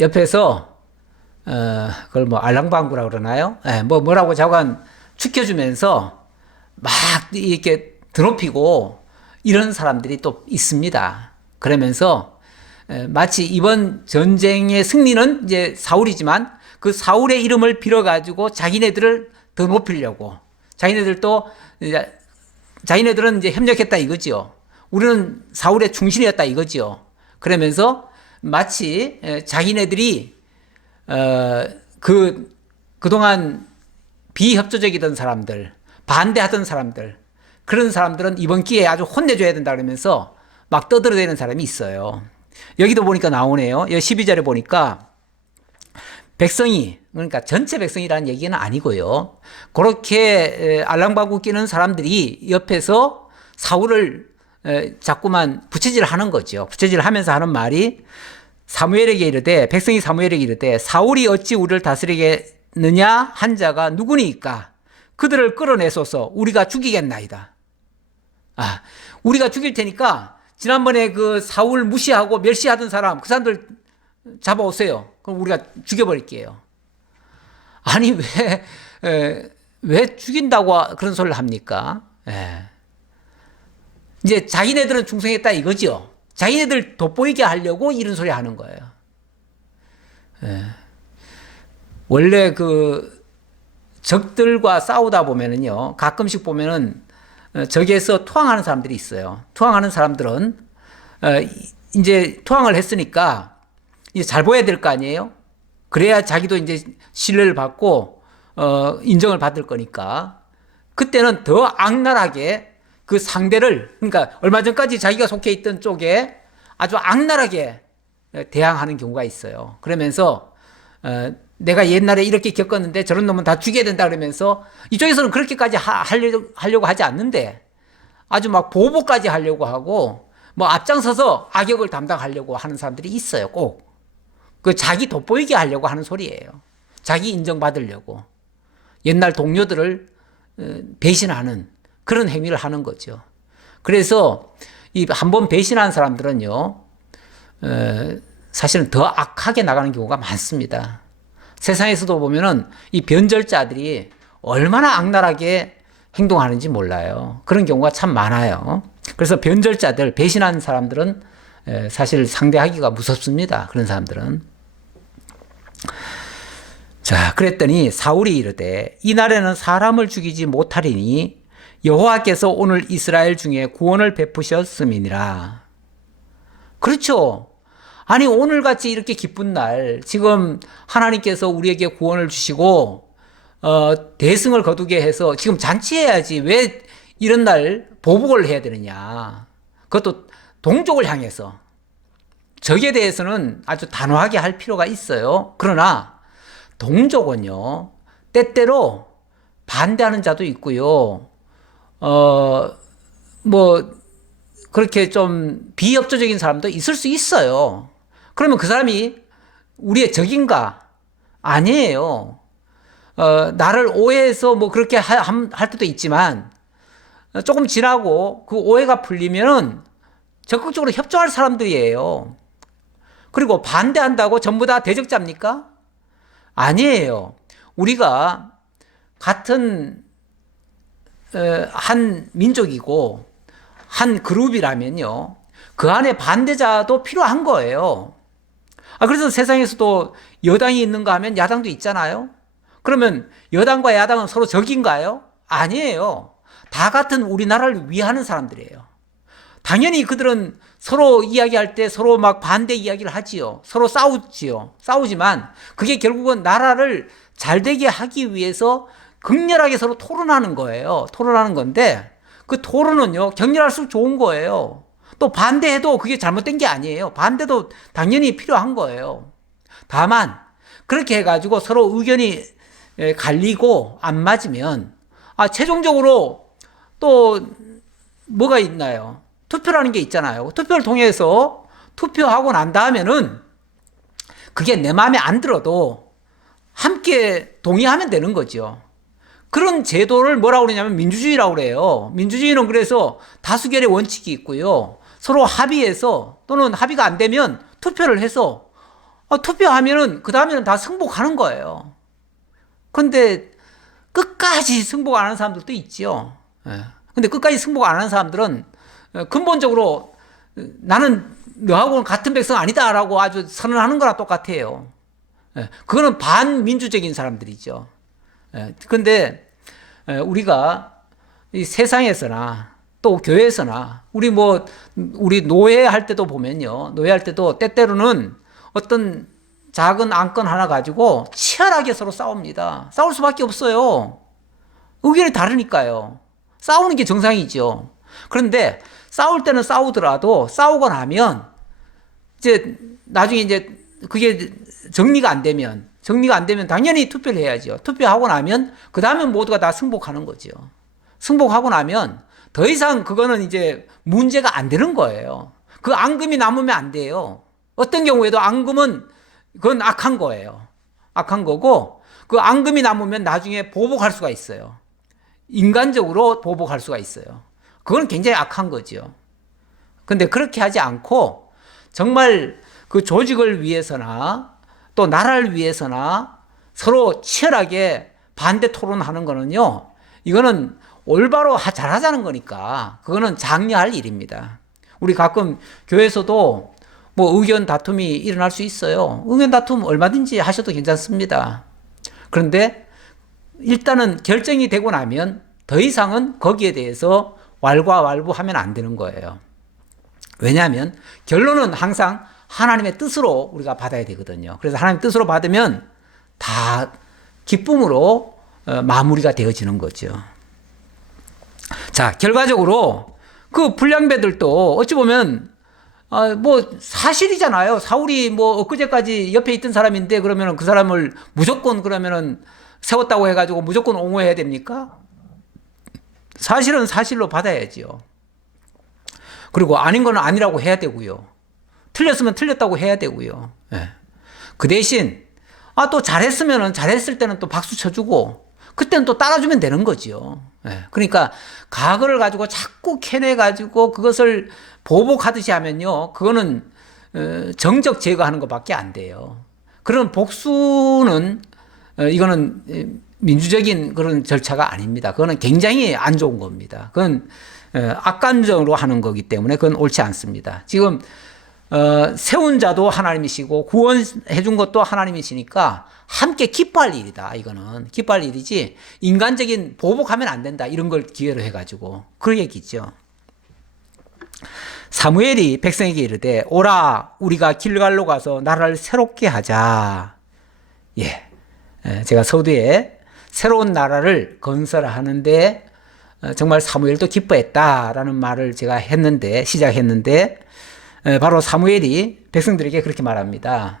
옆에서 그걸 뭐 알랑방구라 그러나요? 뭐라고 자관 축혀주면서 막 이렇게 드높이고 이런 사람들이 또 있습니다. 그러면서 마치 이번 전쟁의 승리는 이제 사울이지만 그 사울의 이름을 빌어가지고 자기네들을 더 높이려고 자기네들은 이제 협력했다 이거지요. 우리는 사울의 충신이었다 이거지요. 그러면서 마치 자기네들이 그동안 비협조적이던 사람들, 반대하던 사람들, 그런 사람들은 이번 기회에 아주 혼내줘야 된다 그러면서 막 떠들어대는 사람이 있어요. 여기도 보니까 나오네요. 여기 12절에 보니까 백성이, 그러니까 전체 백성이라는 얘기는 아니고요. 그렇게 알랑방구 끼는 사람들이 옆에서 사울을 자꾸만 부채질 하는 거죠. 부채질 하면서 하는 말이 사무엘에게 이르되, 백성이 사무엘에게 이르되 사울이 어찌 우리를 다스리겠느냐 한 자가 누구니까 그들을 끌어내소서 우리가 죽이겠나이다. 우리가 죽일 테니까 지난번에 그 사울 무시하고 멸시하던 사람, 그 사람들 잡아오세요. 그럼 우리가 죽여버릴게요. 아니, 왜 죽인다고 그런 소리를 합니까? 예. 이제 자기네들은 충성했다 이거죠. 자기네들 돋보이게 하려고 이런 소리 하는 거예요. 예. 원래 그 적들과 싸우다 보면은요, 가끔씩 보면은 적에서 투항하는 사람들이 있어요. 투항하는 사람들은 이제 투항을 했으니까 이제 잘 보여야 될 거 아니에요? 그래야 자기도 이제 신뢰를 받고 인정을 받을 거니까 그때는 더 악랄하게 그 상대를, 그러니까 얼마 전까지 자기가 속해 있던 쪽에 아주 악랄하게 대항하는 경우가 있어요. 그러면서 내가 옛날에 이렇게 겪었는데 저런 놈은 다 죽여야 된다 그러면서 이쪽에서는 그렇게까지 하려고 하지 않는데 아주 막 보복까지 하려고 하고 뭐 앞장서서 악역을 담당하려고 하는 사람들이 있어요. 꼭 그 자기 돋보이게 하려고 하는 소리예요. 자기 인정받으려고 옛날 동료들을 배신하는 그런 행위를 하는 거죠. 그래서 이 한번 배신한 사람들은요, 사실은 더 악하게 나가는 경우가 많습니다. 세상에서도 보면은 이 변절자들이 얼마나 악랄하게 행동하는지 몰라요. 그런 경우가 참 많아요. 그래서 변절자들, 배신한 사람들은 사실 상대하기가 무섭습니다. 그런 사람들은. 자, 그랬더니 사울이 이르되 이날에는 사람을 죽이지 못하리니 여호와께서 오늘 이스라엘 중에 구원을 베푸셨음이니라. 그렇죠. 아니, 오늘같이 이렇게 기쁜 날, 지금 하나님께서 우리에게 구원을 주시고 대승을 거두게 해서 지금 잔치해야지 왜 이런 날 보복을 해야 되느냐. 그것도 동족을 향해서. 적에 대해서는 아주 단호하게 할 필요가 있어요. 그러나 동족은요, 때때로 반대하는 자도 있고요. 뭐 그렇게 좀 비협조적인 사람도 있을 수 있어요. 그러면 그 사람이 우리의 적인가? 아니에요. 나를 오해해서 뭐 그렇게 할 때도 있지만 조금 지나고 그 오해가 풀리면은 적극적으로 협조할 사람들이에요. 그리고 반대한다고 전부 다 대적자입니까? 아니에요. 우리가 같은 한 민족이고 한 그룹이라면요, 그 안에 반대자도 필요한 거예요. 그래서 세상에서도 여당이 있는가 하면 야당도 있잖아요. 그러면 여당과 야당은 서로 적인가요? 아니에요. 다 같은 우리나라를 위하는 사람들이에요. 당연히 그들은 서로 이야기할 때 서로 막 반대 이야기를 하지요. 서로 싸우지요. 싸우지만 그게 결국은 나라를 잘 되게 하기 위해서 극렬하게 서로 토론하는 거예요. 토론하는 건데 그 토론은요, 격렬할수록 좋은 거예요. 또 반대해도 그게 잘못된 게 아니에요. 반대도 당연히 필요한 거예요. 다만 그렇게 해가지고 서로 의견이 갈리고 안 맞으면 최종적으로 또 뭐가 있나요? 투표라는 게 있잖아요. 투표를 통해서 투표하고 난 다음에는 그게 내 마음에 안 들어도 함께 동의하면 되는 거죠. 그런 제도를 뭐라고 그러냐면 민주주의라고 그래요. 민주주의는 그래서 다수결의 원칙이 있고요. 서로 합의해서 또는 합의가 안 되면 투표를 해서 투표하면은 그 다음에는 다 승복하는 거예요. 그런데 끝까지 승복 안 하는 사람들도 있죠. 근데 끝까지 승복 안 하는 사람들은 근본적으로 나는 너하고는 같은 백성 아니다라고 아주 선언하는 거랑 똑같아요. 그거는 반민주적인 사람들이죠. 근데 우리가 이 세상에서나 또 교회에서나 우리 노예할 때도 보면요. 노예할 때도 때때로는 어떤 작은 안건 하나 가지고 치열하게 서로 싸웁니다. 싸울 수밖에 없어요. 의견이 다르니까요. 싸우는 게 정상이죠. 그런데 싸울 때는 싸우더라도 싸우고 나면 이제 나중에 이제 그게 정리가 안 되면 당연히 투표를 해야죠. 투표하고 나면 그 다음에 모두가 다 승복하는 거죠. 승복하고 나면 더 이상 그거는 이제 문제가 안 되는 거예요. 그 앙금이 남으면 안 돼요. 어떤 경우에도 앙금은 그건 악한 거예요. 악한 거고 그 앙금이 남으면 나중에 보복할 수가 있어요. 인간적으로 보복할 수가 있어요. 그건 굉장히 악한 거죠. 근데 그렇게 하지 않고 정말 그 조직을 위해서나 또 나라를 위해서나 서로 치열하게 반대 토론하는 거는요, 이거는 올바로 잘하자는 거니까 그거는 장려할 일입니다. 우리 가끔 교회에서도 뭐 의견 다툼이 일어날 수 있어요. 의견 다툼 얼마든지 하셔도 괜찮습니다. 그런데 일단은 결정이 되고 나면 더 이상은 거기에 대해서 왈가왈부하면 안 되는 거예요. 왜냐하면 결론은 항상 하나님의 뜻으로 우리가 받아야 되거든요. 그래서 하나님의 뜻으로 받으면 다 기쁨으로 마무리가 되어지는 거죠. 자, 결과적으로 그 불량배들도 어찌 보면 뭐 사실이잖아요. 사울이 뭐 엊그제까지 옆에 있던 사람인데 그러면은 그 사람을 무조건 그러면은 세웠다고 해가지고 무조건 옹호해야 됩니까? 사실은 사실로 받아야지요. 그리고 아닌 건 아니라고 해야 되고요. 틀렸으면 틀렸다고 해야 되고요. 예. 그 대신 또 잘했으면은 잘했을 때는 또 박수 쳐주고 그때는 또 따라주면 되는 거죠. 예. 그러니까 과거를 가지고 자꾸 캐내가지고 그것을 보복하듯이 하면요, 그거는 정적 제거하는 것밖에 안 돼요. 그런 복수는 이거는 민주적인 그런 절차가 아닙니다. 그거는 굉장히 안 좋은 겁니다. 그건 악감정으로 하는 거기 때문에 그건 옳지 않습니다. 지금 세운 자도 하나님이시고 구원해 준 것도 하나님이시니까 함께 기뻐할 일이다. 이거는 기뻐할 일이지 인간적인 보복하면 안 된다. 이런 걸 기회로 해가지고 그 얘기죠. 사무엘이 백성에게 이르되 오라 우리가 길갈로 가서 나라를 새롭게 하자. 예, 제가 서두에 새로운 나라를 건설하는데 정말 사무엘도 기뻐했다라는 말을 제가 했는데 시작했는데 바로 사무엘이 백성들에게 그렇게 말합니다.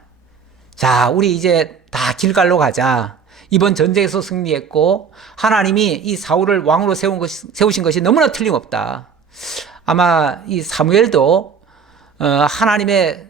자, 우리 이제 다 길갈로 가자. 이번 전쟁에서 승리했고 하나님이 이 사울을 왕으로 세우신 것이 너무나 틀림없다. 아마 이 사무엘도 하나님의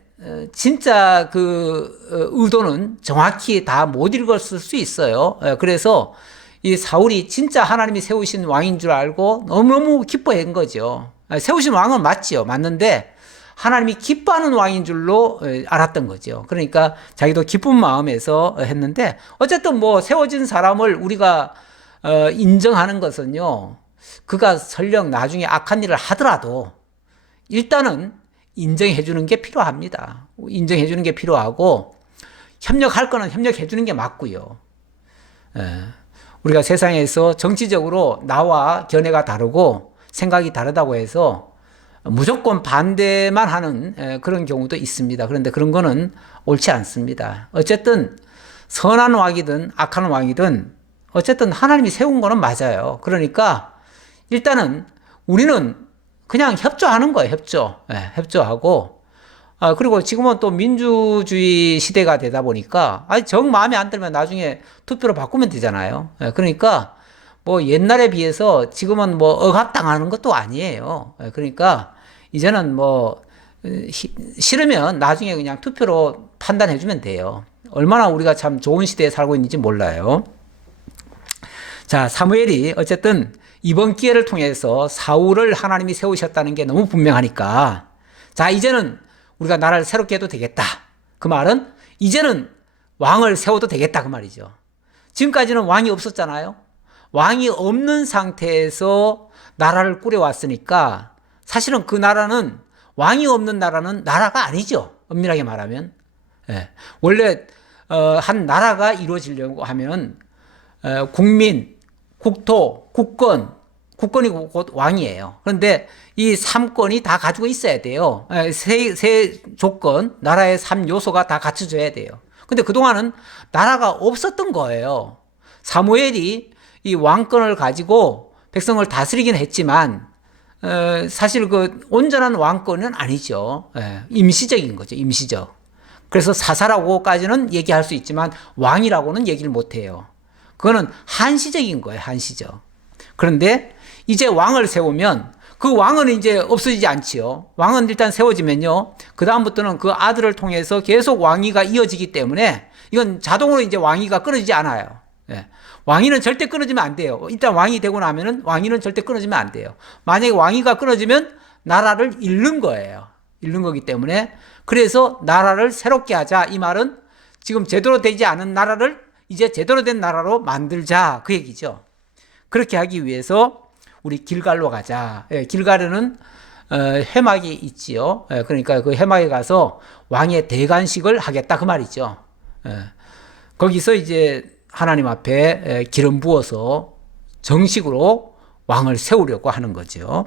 진짜 그 의도는 정확히 다 못 읽었을 수 있어요. 그래서 이 사울이 진짜 하나님이 세우신 왕인 줄 알고 너무너무 기뻐한 거죠. 세우신 왕은 맞지요. 맞는데 하나님이 기뻐하는 왕인 줄로 알았던 거죠. 그러니까 자기도 기쁜 마음에서 했는데 어쨌든 뭐 세워진 사람을 우리가 인정하는 것은요, 그가 설령 나중에 악한 일을 하더라도 일단은 인정해 주는 게 필요합니다. 인정해 주는 게 필요하고 협력할 거는 협력해 주는 게 맞고요. 우리가 세상에서 정치적으로 나와 견해가 다르고 생각이 다르다고 해서 무조건 반대만 하는 그런 경우도 있습니다. 그런데 그런 거는 옳지 않습니다. 어쨌든 선한 왕이든 악한 왕이든 어쨌든 하나님이 세운 거는 맞아요. 그러니까 일단은 우리는 그냥 협조하는 거예요. 협조하고 그리고 지금은 또 민주주의 시대가 되다 보니까 정 마음에 안 들면 나중에 투표로 바꾸면 되잖아요. 그러니까 뭐 옛날에 비해서 지금은 뭐 억압당하는 것도 아니에요. 그러니까 이제는 뭐 싫으면 나중에 그냥 투표로 판단해 주면 돼요. 얼마나 우리가 참 좋은 시대에 살고 있는지 몰라요. 자, 사무엘이 어쨌든 이번 기회를 통해서 사울을 하나님이 세우셨다는 게 너무 분명하니까 자, 이제는 우리가 나라를 새롭게 해도 되겠다. 그 말은 이제는 왕을 세워도 되겠다 그 말이죠. 지금까지는 왕이 없었잖아요. 왕이 없는 상태에서 나라를 꾸려왔으니까 사실은 그 나라는 왕이 없는 나라는 나라가 아니죠. 엄밀하게 말하면. 원래 한 나라가 이루어지려고 하면 국민, 국토, 국권이 곧 왕이에요. 그런데 이 3권이 다 가지고 있어야 돼요. 세 조건, 나라의 3요소가 다 갖춰져야 돼요. 근데 그동안은 나라가 없었던 거예요. 사무엘이 이 왕권을 가지고 백성을 다스리긴 했지만 사실 그 온전한 왕권은 아니죠. 임시적인 거죠. 임시적. 그래서 사사라고까지는 얘기할 수 있지만 왕이라고는 얘기를 못해요. 그거는 한시적인 거예요. 한시적. 그런데 이제 왕을 세우면 그 왕은 이제 없어지지 않지요. 왕은 일단 세워지면요, 그 다음부터는 그 아들을 통해서 계속 왕위가 이어지기 때문에 이건 자동으로 이제 왕위가 끊어지지 않아요. 왕위는 절대 끊어지면 안 돼요. 일단 왕이 되고 나면은 왕위는 절대 끊어지면 안 돼요. 만약에 왕위가 끊어지면 나라를 잃는 거예요. 잃는 거기 때문에 그래서 나라를 새롭게 하자 이 말은 지금 제대로 되지 않은 나라를 이제 제대로 된 나라로 만들자, 그 얘기죠. 그렇게 하기 위해서 우리 길갈로 가자. 길갈에는 회막이 있지요. 그러니까 그 회막에 가서 왕의 대관식을 하겠다, 그 말이죠. 거기서 이제 하나님 앞에 기름 부어서 정식으로 왕을 세우려고 하는 거죠.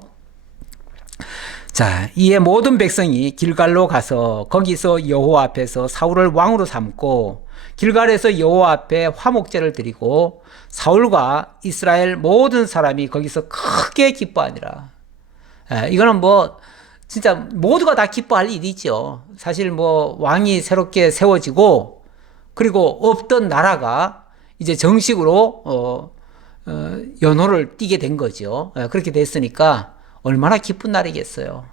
자, 이에 모든 백성이 길갈로 가서 거기서 여호와 앞에서 사울을 왕으로 삼고 길갈에서 여호와 앞에 화목제를 드리고 사울과 이스라엘 모든 사람이 거기서 크게 기뻐하니라. 이거는 뭐 진짜 모두가 다 기뻐할 일이죠. 사실 뭐 왕이 새롭게 세워지고 그리고 없던 나라가 이제 정식으로 연호를 띠게 된 거죠. 그렇게 됐으니까 얼마나 기쁜 날이겠어요.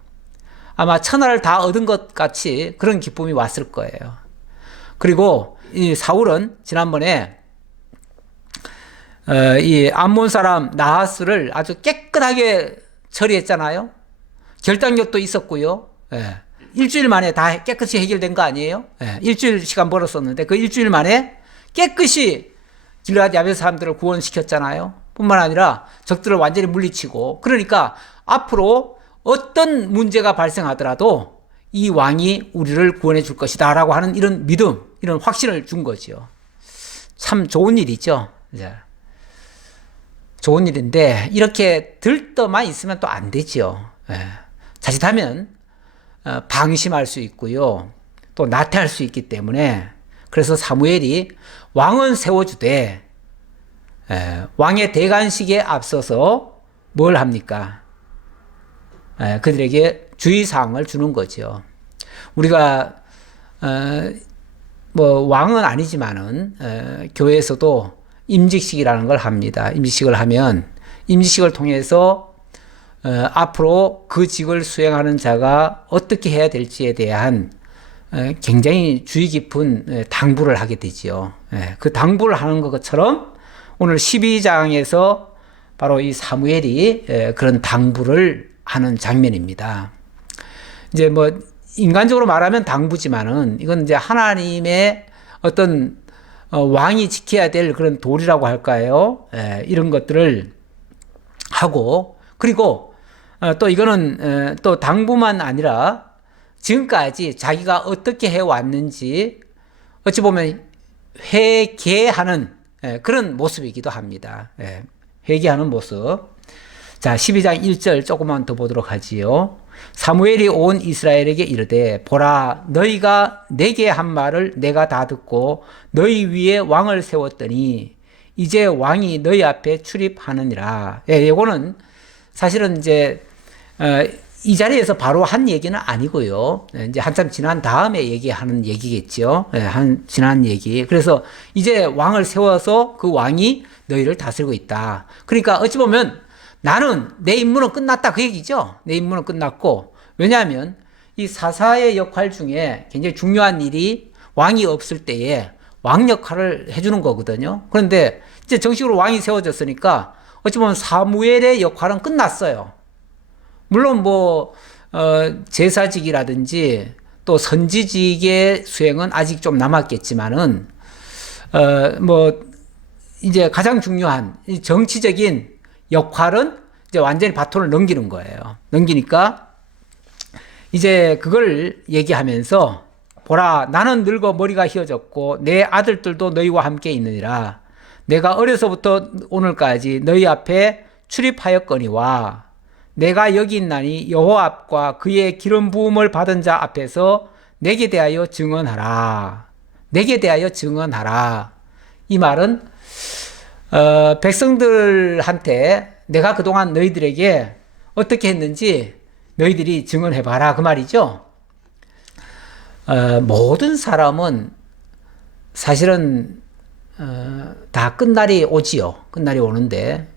아마 천하를 다 얻은 것 같이 그런 기쁨이 왔을 거예요. 그리고 이 사울은 지난번에 이 암몬 사람 나하스를 아주 깨끗하게 처리했잖아요. 결단력도 있었고요. 일주일 만에 다 깨끗이 해결된 거 아니에요? 일주일 시간 벌었었는데 그 일주일 만에 깨끗이 길르앗 야벳 사람들을 구원시켰잖아요. 뿐만 아니라 적들을 완전히 물리치고, 그러니까 앞으로 어떤 문제가 발생하더라도 이 왕이 우리를 구원해 줄 것이다 라고 하는 이런 믿음, 이런 확신을 준 거죠. 참 좋은 일이죠. 좋은 일인데 이렇게 들떠만 있으면 또 안 되죠. 자칫하면 방심할 수 있고요. 또 나태할 수 있기 때문에, 그래서 사무엘이 왕은 세워주되 왕의 대관식에 앞서서 뭘 합니까? 그들에게 주의사항을 주는 거죠. 우리가 뭐 왕은 아니지만은 교회에서도 임직식이라는 걸 합니다. 임직식을 하면 임직식을 통해서 앞으로 그 직을 수행하는 자가 어떻게 해야 될지에 대한 굉장히 주의 깊은 당부를 하게 되지요. 그 당부를 하는 것처럼 오늘 12장에서 바로 이 사무엘이 그런 당부를 하는 장면입니다. 이제 뭐 인간적으로 말하면 당부지만은 이건 이제 하나님의 어떤 왕이 지켜야 될 그런 도리라고 할까요? 이런 것들을 하고, 그리고 또 이거는 또 당부만 아니라 지금까지 자기가 어떻게 해왔는지 어찌 보면 회개하는 그런 모습이기도 합니다. 회개하는 모습. 자, 12장 1절 조금만 더 보도록 하지요. 사무엘이 온 이스라엘에게 이르되 보라, 너희가 내게 한 말을 내가 다 듣고 너희 위에 왕을 세웠더니 이제 왕이 너희 앞에 출입하느니라. 이거는 사실은 이제 이 자리에서 바로 한 얘기는 아니고요. 이제 한참 지난 다음에 얘기하는 얘기겠죠. 지난 얘기. 그래서 이제 왕을 세워서 그 왕이 너희를 다스리고 있다. 그러니까 어찌 보면 나는 내 임무는 끝났다, 그 얘기죠. 내 임무는 끝났고, 왜냐하면 이 사사의 역할 중에 굉장히 중요한 일이 왕이 없을 때에 왕 역할을 해주는 거거든요. 그런데 이제 정식으로 왕이 세워졌으니까 어찌 보면 사무엘의 역할은 끝났어요. 물론 뭐 제사직이라든지 또 선지직의 수행은 아직 좀 남았겠지만은 뭐 이제 가장 중요한 정치적인 역할은 이제 완전히 바톤을 넘기는 거예요. 넘기니까 이제 그걸 얘기하면서 보라, 나는 늙어 머리가 휘어졌고 내 아들들도 너희와 함께 있느니라. 내가 어려서부터 오늘까지 너희 앞에 출입하였거니와 내가 여기 있나니 여호와 앞과 그의 기름 부음을 받은 자 앞에서 내게 대하여 증언하라. 내게 대하여 증언하라. 이 말은 백성들한테 내가 그동안 너희들에게 어떻게 했는지 너희들이 증언해봐라, 그 말이죠. 모든 사람은 사실은 다 끝날이 오지요. 끝날이 오는데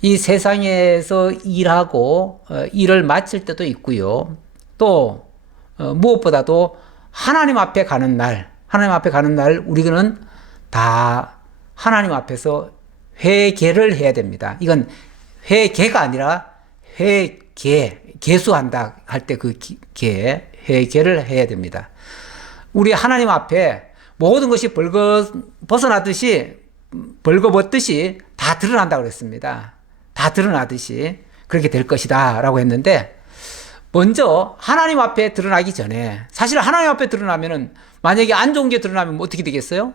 이 세상에서 일하고 일을 마칠 때도 있고요. 또 무엇보다도 하나님 앞에 가는 날, 우리는 다 하나님 앞에서 회개를 해야 됩니다. 이건 회개가 아니라 개수한다 할 때 그 회개를 해야 됩니다. 우리 하나님 앞에 모든 것이 벌거벗듯이 다 드러난다고 그랬습니다. 다 드러나듯이 그렇게 될 것이다 라고 했는데, 먼저 하나님 앞에 드러나기 전에, 사실 하나님 앞에 드러나면은 만약에 안 좋은 게 드러나면 어떻게 되겠어요?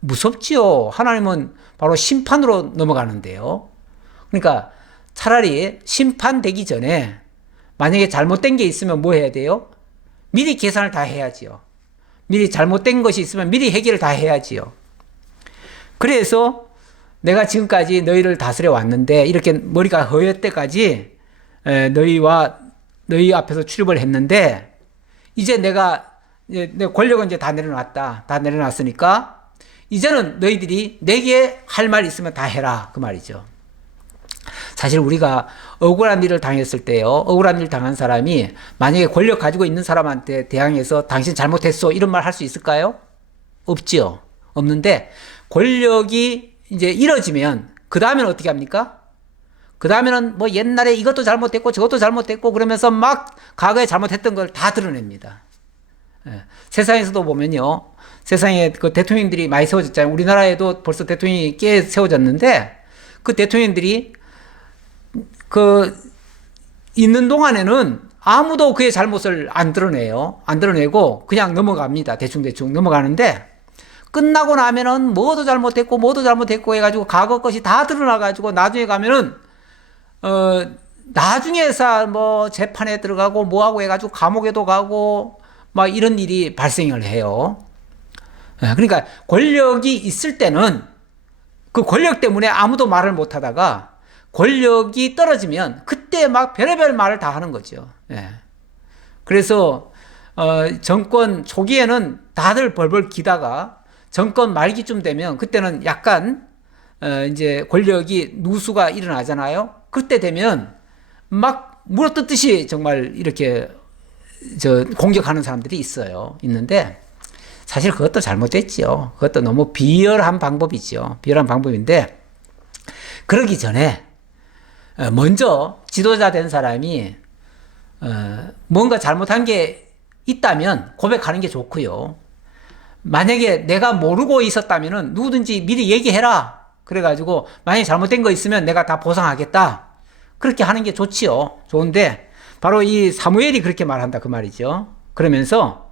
무섭지요. 하나님은 바로 심판으로 넘어가는데요. 그러니까 차라리 심판되기 전에 만약에 잘못된 게 있으면 뭐 해야 돼요? 미리 계산을 다 해야지요. 미리 잘못된 것이 있으면 미리 해결을 다 해야지요. 그래서 내가 지금까지 너희를 다스려 왔는데, 이렇게 머리가 허연 때까지 너희 앞에서 출입을 했는데, 이제 내가 내 권력은 이제 다 내려놨다. 다 내려놨으니까 이제는 너희들이 내게 할 말 있으면 다 해라, 그 말이죠. 사실 우리가 억울한 일을 당했을 때요, 억울한 일 당한 사람이 만약에 권력 가지고 있는 사람한테 대항해서 당신 잘못했어 이런 말 할 수 있을까요? 없지요. 없는데, 권력이 이제 잃어지면 그 다음에는 어떻게 합니까? 그 다음에는 뭐 옛날에 이것도 잘못했고 저것도 잘못했고 그러면서 막 과거에 잘못했던 걸 다 드러냅니다. 세상에서도 보면요, 세상에 그 대통령들이 많이 세워졌잖아요. 우리나라에도 벌써 대통령이 꽤 세워졌는데, 그 대통령들이 그 있는 동안에는 아무도 그의 잘못을 안 드러내요. 안 드러내고 그냥 넘어갑니다. 대충 넘어가는데, 끝나고 나면은 뭐도 잘못했고 해가지고 과거 것이 다 드러나가지고 나중에 가면은 나중에서 뭐 재판에 들어가고 뭐하고 해가지고 감옥에도 가고 막 이런 일이 발생을 해요. 그러니까 권력이 있을 때는 그 권력 때문에 아무도 말을 못 하다가 권력이 떨어지면 그때 막 별의별 말을 다 하는 거죠. 그래서 정권 초기에는 다들 벌벌 기다가 정권 말기쯤 되면 그때는 약간 이제 권력이 누수가 일어나잖아요. 그때 되면 막 물어뜯듯이 정말 이렇게 공격하는 사람들이 있는데, 사실 그것도 잘못됐지요. 그것도 너무 비열한 방법이죠. 비열한 방법인데, 그러기 전에 먼저 지도자 된 사람이 뭔가 잘못한 게 있다면 고백하는 게 좋고요. 만약에 내가 모르고 있었다면은 누구든지 미리 얘기해라. 그래가지고 만약에 잘못된 거 있으면 내가 다 보상하겠다. 그렇게 하는 게 좋지요. 좋은데 바로 이 사무엘이 그렇게 말한다 그 말이죠. 그러면서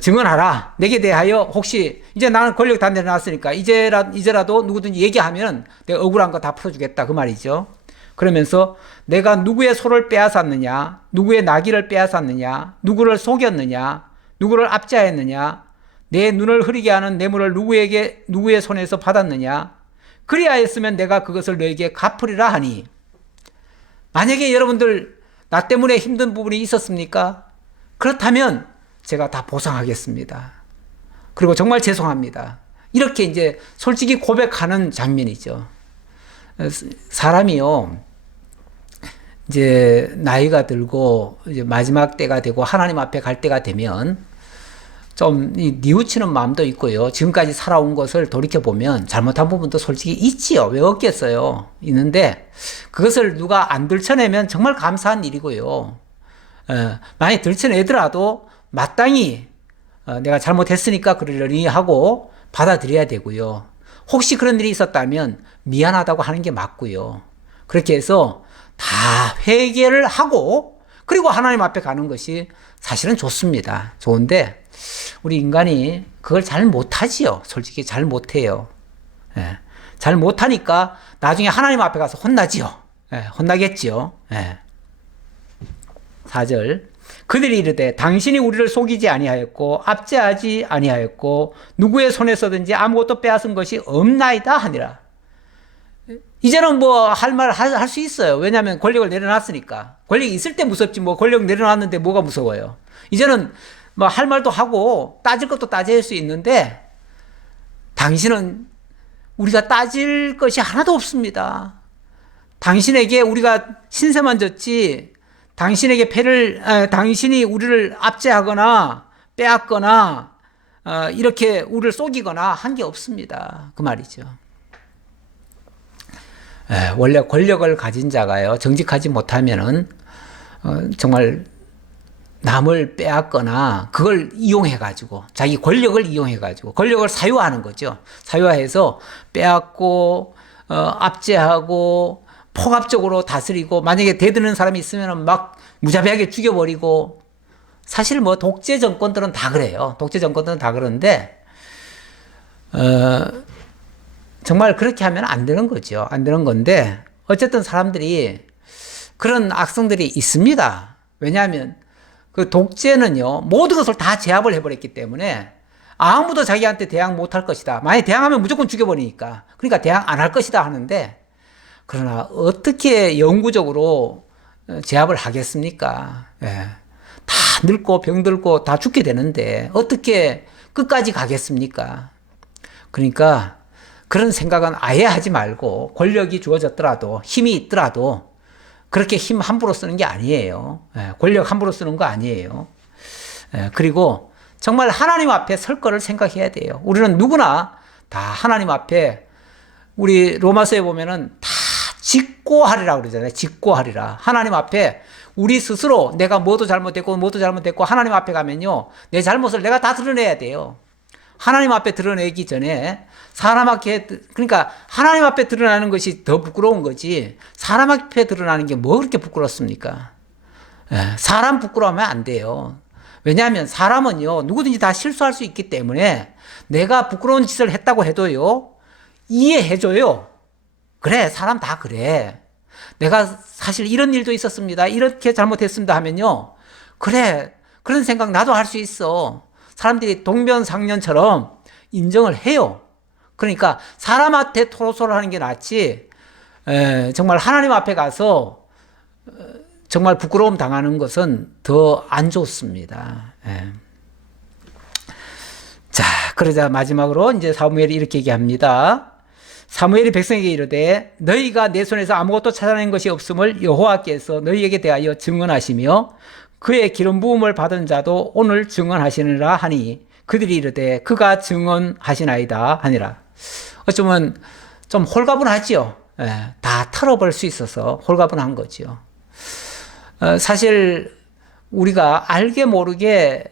증언하라. 내게 대하여 혹시 이제 나는 권력 다 내려놨으니까 이제라도 누구든지 얘기하면 내가 억울한 거 다 풀어주겠다 그 말이죠. 그러면서 내가 누구의 소를 빼앗았느냐, 누구의 나귀를 빼앗았느냐, 누구를 속였느냐, 누구를 압제하였느냐, 내 눈을 흐리게 하는 뇌물을 누구의 손에서 받았느냐, 그리하였으면 내가 그것을 너에게 갚으리라 하니. 만약에 여러분들 나 때문에 힘든 부분이 있었습니까? 그렇다면 제가 다 보상하겠습니다. 그리고 정말 죄송합니다. 이렇게 이제 솔직히 고백하는 장면이죠. 사람이요, 이제 나이가 들고 이제 마지막 때가 되고 하나님 앞에 갈 때가 되면 좀 뉘우치는 마음도 있고요. 지금까지 살아온 것을 돌이켜보면 잘못한 부분도 솔직히 있지요. 왜 없겠어요. 있는데 그것을 누가 안 들춰내면 정말 감사한 일이고요. 만약에 들춰내더라도 마땅히 내가 잘못했으니까 그러려니 하고 받아들여야 되고요. 혹시 그런 일이 있었다면 미안하다고 하는 게 맞고요. 그렇게 해서 다 회개를 하고 그리고 하나님 앞에 가는 것이 사실은 좋습니다. 좋은데 우리 인간이 그걸 잘 못하지요. 솔직히 잘 못해요. 잘 못하니까 나중에 하나님 앞에 가서 혼나지요. 혼나겠지요. 4절 그들이 이르되 당신이 우리를 속이지 아니하였고 압제하지 아니하였고 누구의 손에서든지 아무것도 빼앗은 것이 없나이다 하니라. 이제는 뭐 할 말 할 수 있어요. 왜냐하면 권력을 내려놨으니까. 권력이 있을 때 무섭지 뭐 권력 내려놨는데 뭐가 무서워요. 이제는 뭐 할 말도 하고 따질 것도 따질 수 있는데 당신은 우리가 따질 것이 하나도 없습니다. 당신에게 우리가 신세만 졌지 당신에게 당신이 우리를 압제하거나 빼앗거나 이렇게 우리를 속이거나 한 게 없습니다. 그 말이죠. 원래 권력을 가진 자가요, 정직하지 못하면은 정말 남을 빼앗거나 그걸 이용해가지고 자기 권력을 이용해가지고 권력을 사유화하는 거죠. 사유화해서 빼앗고 압제하고 폭압적으로 다스리고 만약에 대드는 사람이 있으면 막 무자비하게 죽여버리고 사실 뭐 독재 정권들은 다 그래요. 독재 정권들은 다 그런데 정말 그렇게 하면 안 되는 거죠. 안 되는 건데 어쨌든 사람들이 그런 악성들이 있습니다. 왜냐하면 그 독재는요 모든 것을 다 제압을 해버렸기 때문에 아무도 자기한테 대항 못할 것이다. 만약에 대항하면 무조건 죽여버리니까 그러니까 대항 안 할 것이다 하는데 그러나 어떻게 영구적으로 제압을 하겠습니까? 예. 다 늙고 병들고 다 죽게 되는데 어떻게 끝까지 가겠습니까? 그러니까 그런 생각은 아예 하지 말고 권력이 주어졌더라도 힘이 있더라도 그렇게 힘 함부로 쓰는 게 아니에요. 권력 함부로 쓰는 거 아니에요. 그리고 정말 하나님 앞에 설 거를 생각해야 돼요. 우리는 누구나 다 하나님 앞에 우리 로마서에 보면은 다 직고하리라 그러잖아요. 직고하리라. 하나님 앞에 우리 스스로 내가 뭐도 잘못했고 하나님 앞에 가면요. 내 잘못을 내가 다 드러내야 돼요. 하나님 앞에 드러내기 전에 사람 앞에 그러니까 하나님 앞에 드러나는 것이 더 부끄러운 거지 사람 앞에 드러나는 게 뭐 그렇게 부끄럽습니까? 사람 부끄러워하면 안 돼요. 왜냐하면 사람은요 누구든지 다 실수할 수 있기 때문에 내가 부끄러운 짓을 했다고 해도요 이해해줘요. 그래 사람 다 그래. 내가 사실 이런 일도 있었습니다. 이렇게 잘못했습니다 하면요 그래 그런 생각 나도 할 수 있어. 사람들이 동병상련처럼 인정을 해요. 그러니까 사람 앞에 토로소를 하는 게 낫지 정말 하나님 앞에 가서 정말 부끄러움 당하는 것은 더 안 좋습니다. 자, 그러자 마지막으로 이제 사무엘이 이렇게 얘기합니다. 사무엘이 백성에게 이르되 너희가 내 손에서 아무것도 찾아낸 것이 없음을 여호와께서 너희에게 대하여 증언하시며 그의 기름 부음을 받은 자도 오늘 증언하시느라 하니 그들이 이르되 그가 증언하시나이다 하니라. 어쩌면 좀 홀가분하지요. 다 털어볼 수 있어서 홀가분한 거죠. 사실 우리가 알게 모르게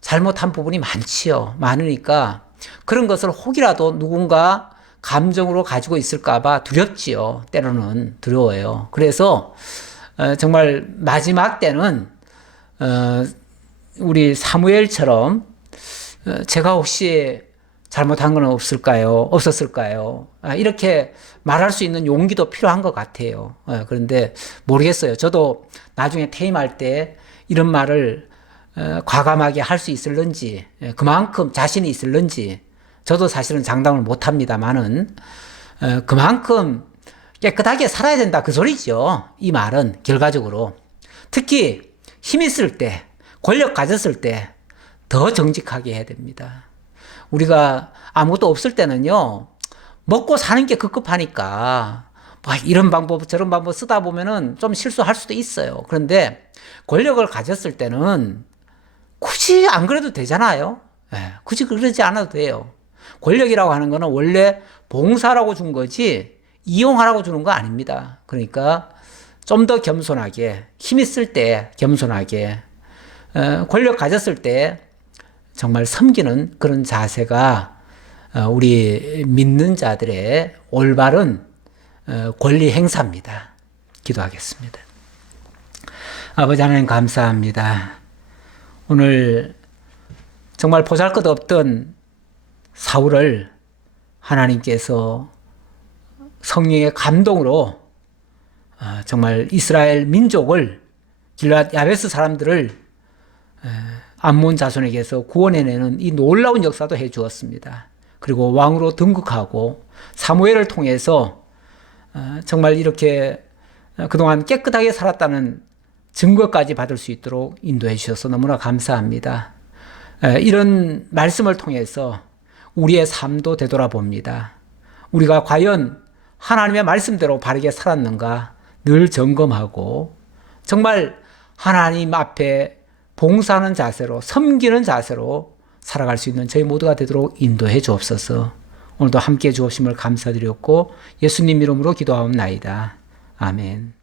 잘못한 부분이 많지요. 많으니까 그런 것을 혹이라도 누군가 감정으로 가지고 있을까봐 두렵지요. 때로는 두려워요. 그래서 정말 마지막 때는 우리 사무엘처럼 제가 혹시 잘못한 건 없었을까요? 이렇게 말할 수 있는 용기도 필요한 것 같아요. 그런데 모르겠어요. 저도 나중에 퇴임할 때 이런 말을 과감하게 할 수 있을런지 그만큼 자신이 있을런지 저도 사실은 장담을 못합니다만은 그만큼 깨끗하게 살아야 된다 그 소리죠. 이 말은 결과적으로 특히 힘 있을 때 권력 가졌을 때 더 정직하게 해야 됩니다. 우리가 아무것도 없을 때는요 먹고 사는 게 급급하니까 막 이런 방법 저런 방법 쓰다 보면은 좀 실수할 수도 있어요. 그런데 권력을 가졌을 때는 굳이 안 그래도 되잖아요. 굳이 그러지 않아도 돼요. 권력이라고 하는 거는 원래 봉사라고 준 거지 이용하라고 주는 거 아닙니다. 그러니까 좀 더 겸손하게 힘 있을 때 겸손하게 권력 가졌을 때 정말 섬기는 그런 자세가 우리 믿는 자들의 올바른 권리 행사입니다. 기도하겠습니다. 아버지 하나님 감사합니다. 오늘 정말 보잘것없던 사울을 하나님께서 성령의 감동으로 정말 이스라엘 민족을 길앗 야베스 사람들을 암몬 자손에게서 구원해내는 이 놀라운 역사도 해 주었습니다. 그리고 왕으로 등극하고 사무엘을 통해서 정말 이렇게 그동안 깨끗하게 살았다는 증거까지 받을 수 있도록 인도해 주셔서 너무나 감사합니다. 이런 말씀을 통해서 우리의 삶도 되돌아봅니다. 우리가 과연 하나님의 말씀대로 바르게 살았는가 늘 점검하고 정말 하나님 앞에 봉사하는 자세로 섬기는 자세로 살아갈 수 있는 저희 모두가 되도록 인도해 주옵소서. 오늘도 함께 주옵심을 감사드렸고 예수님 이름으로 기도하옵나이다. 아멘.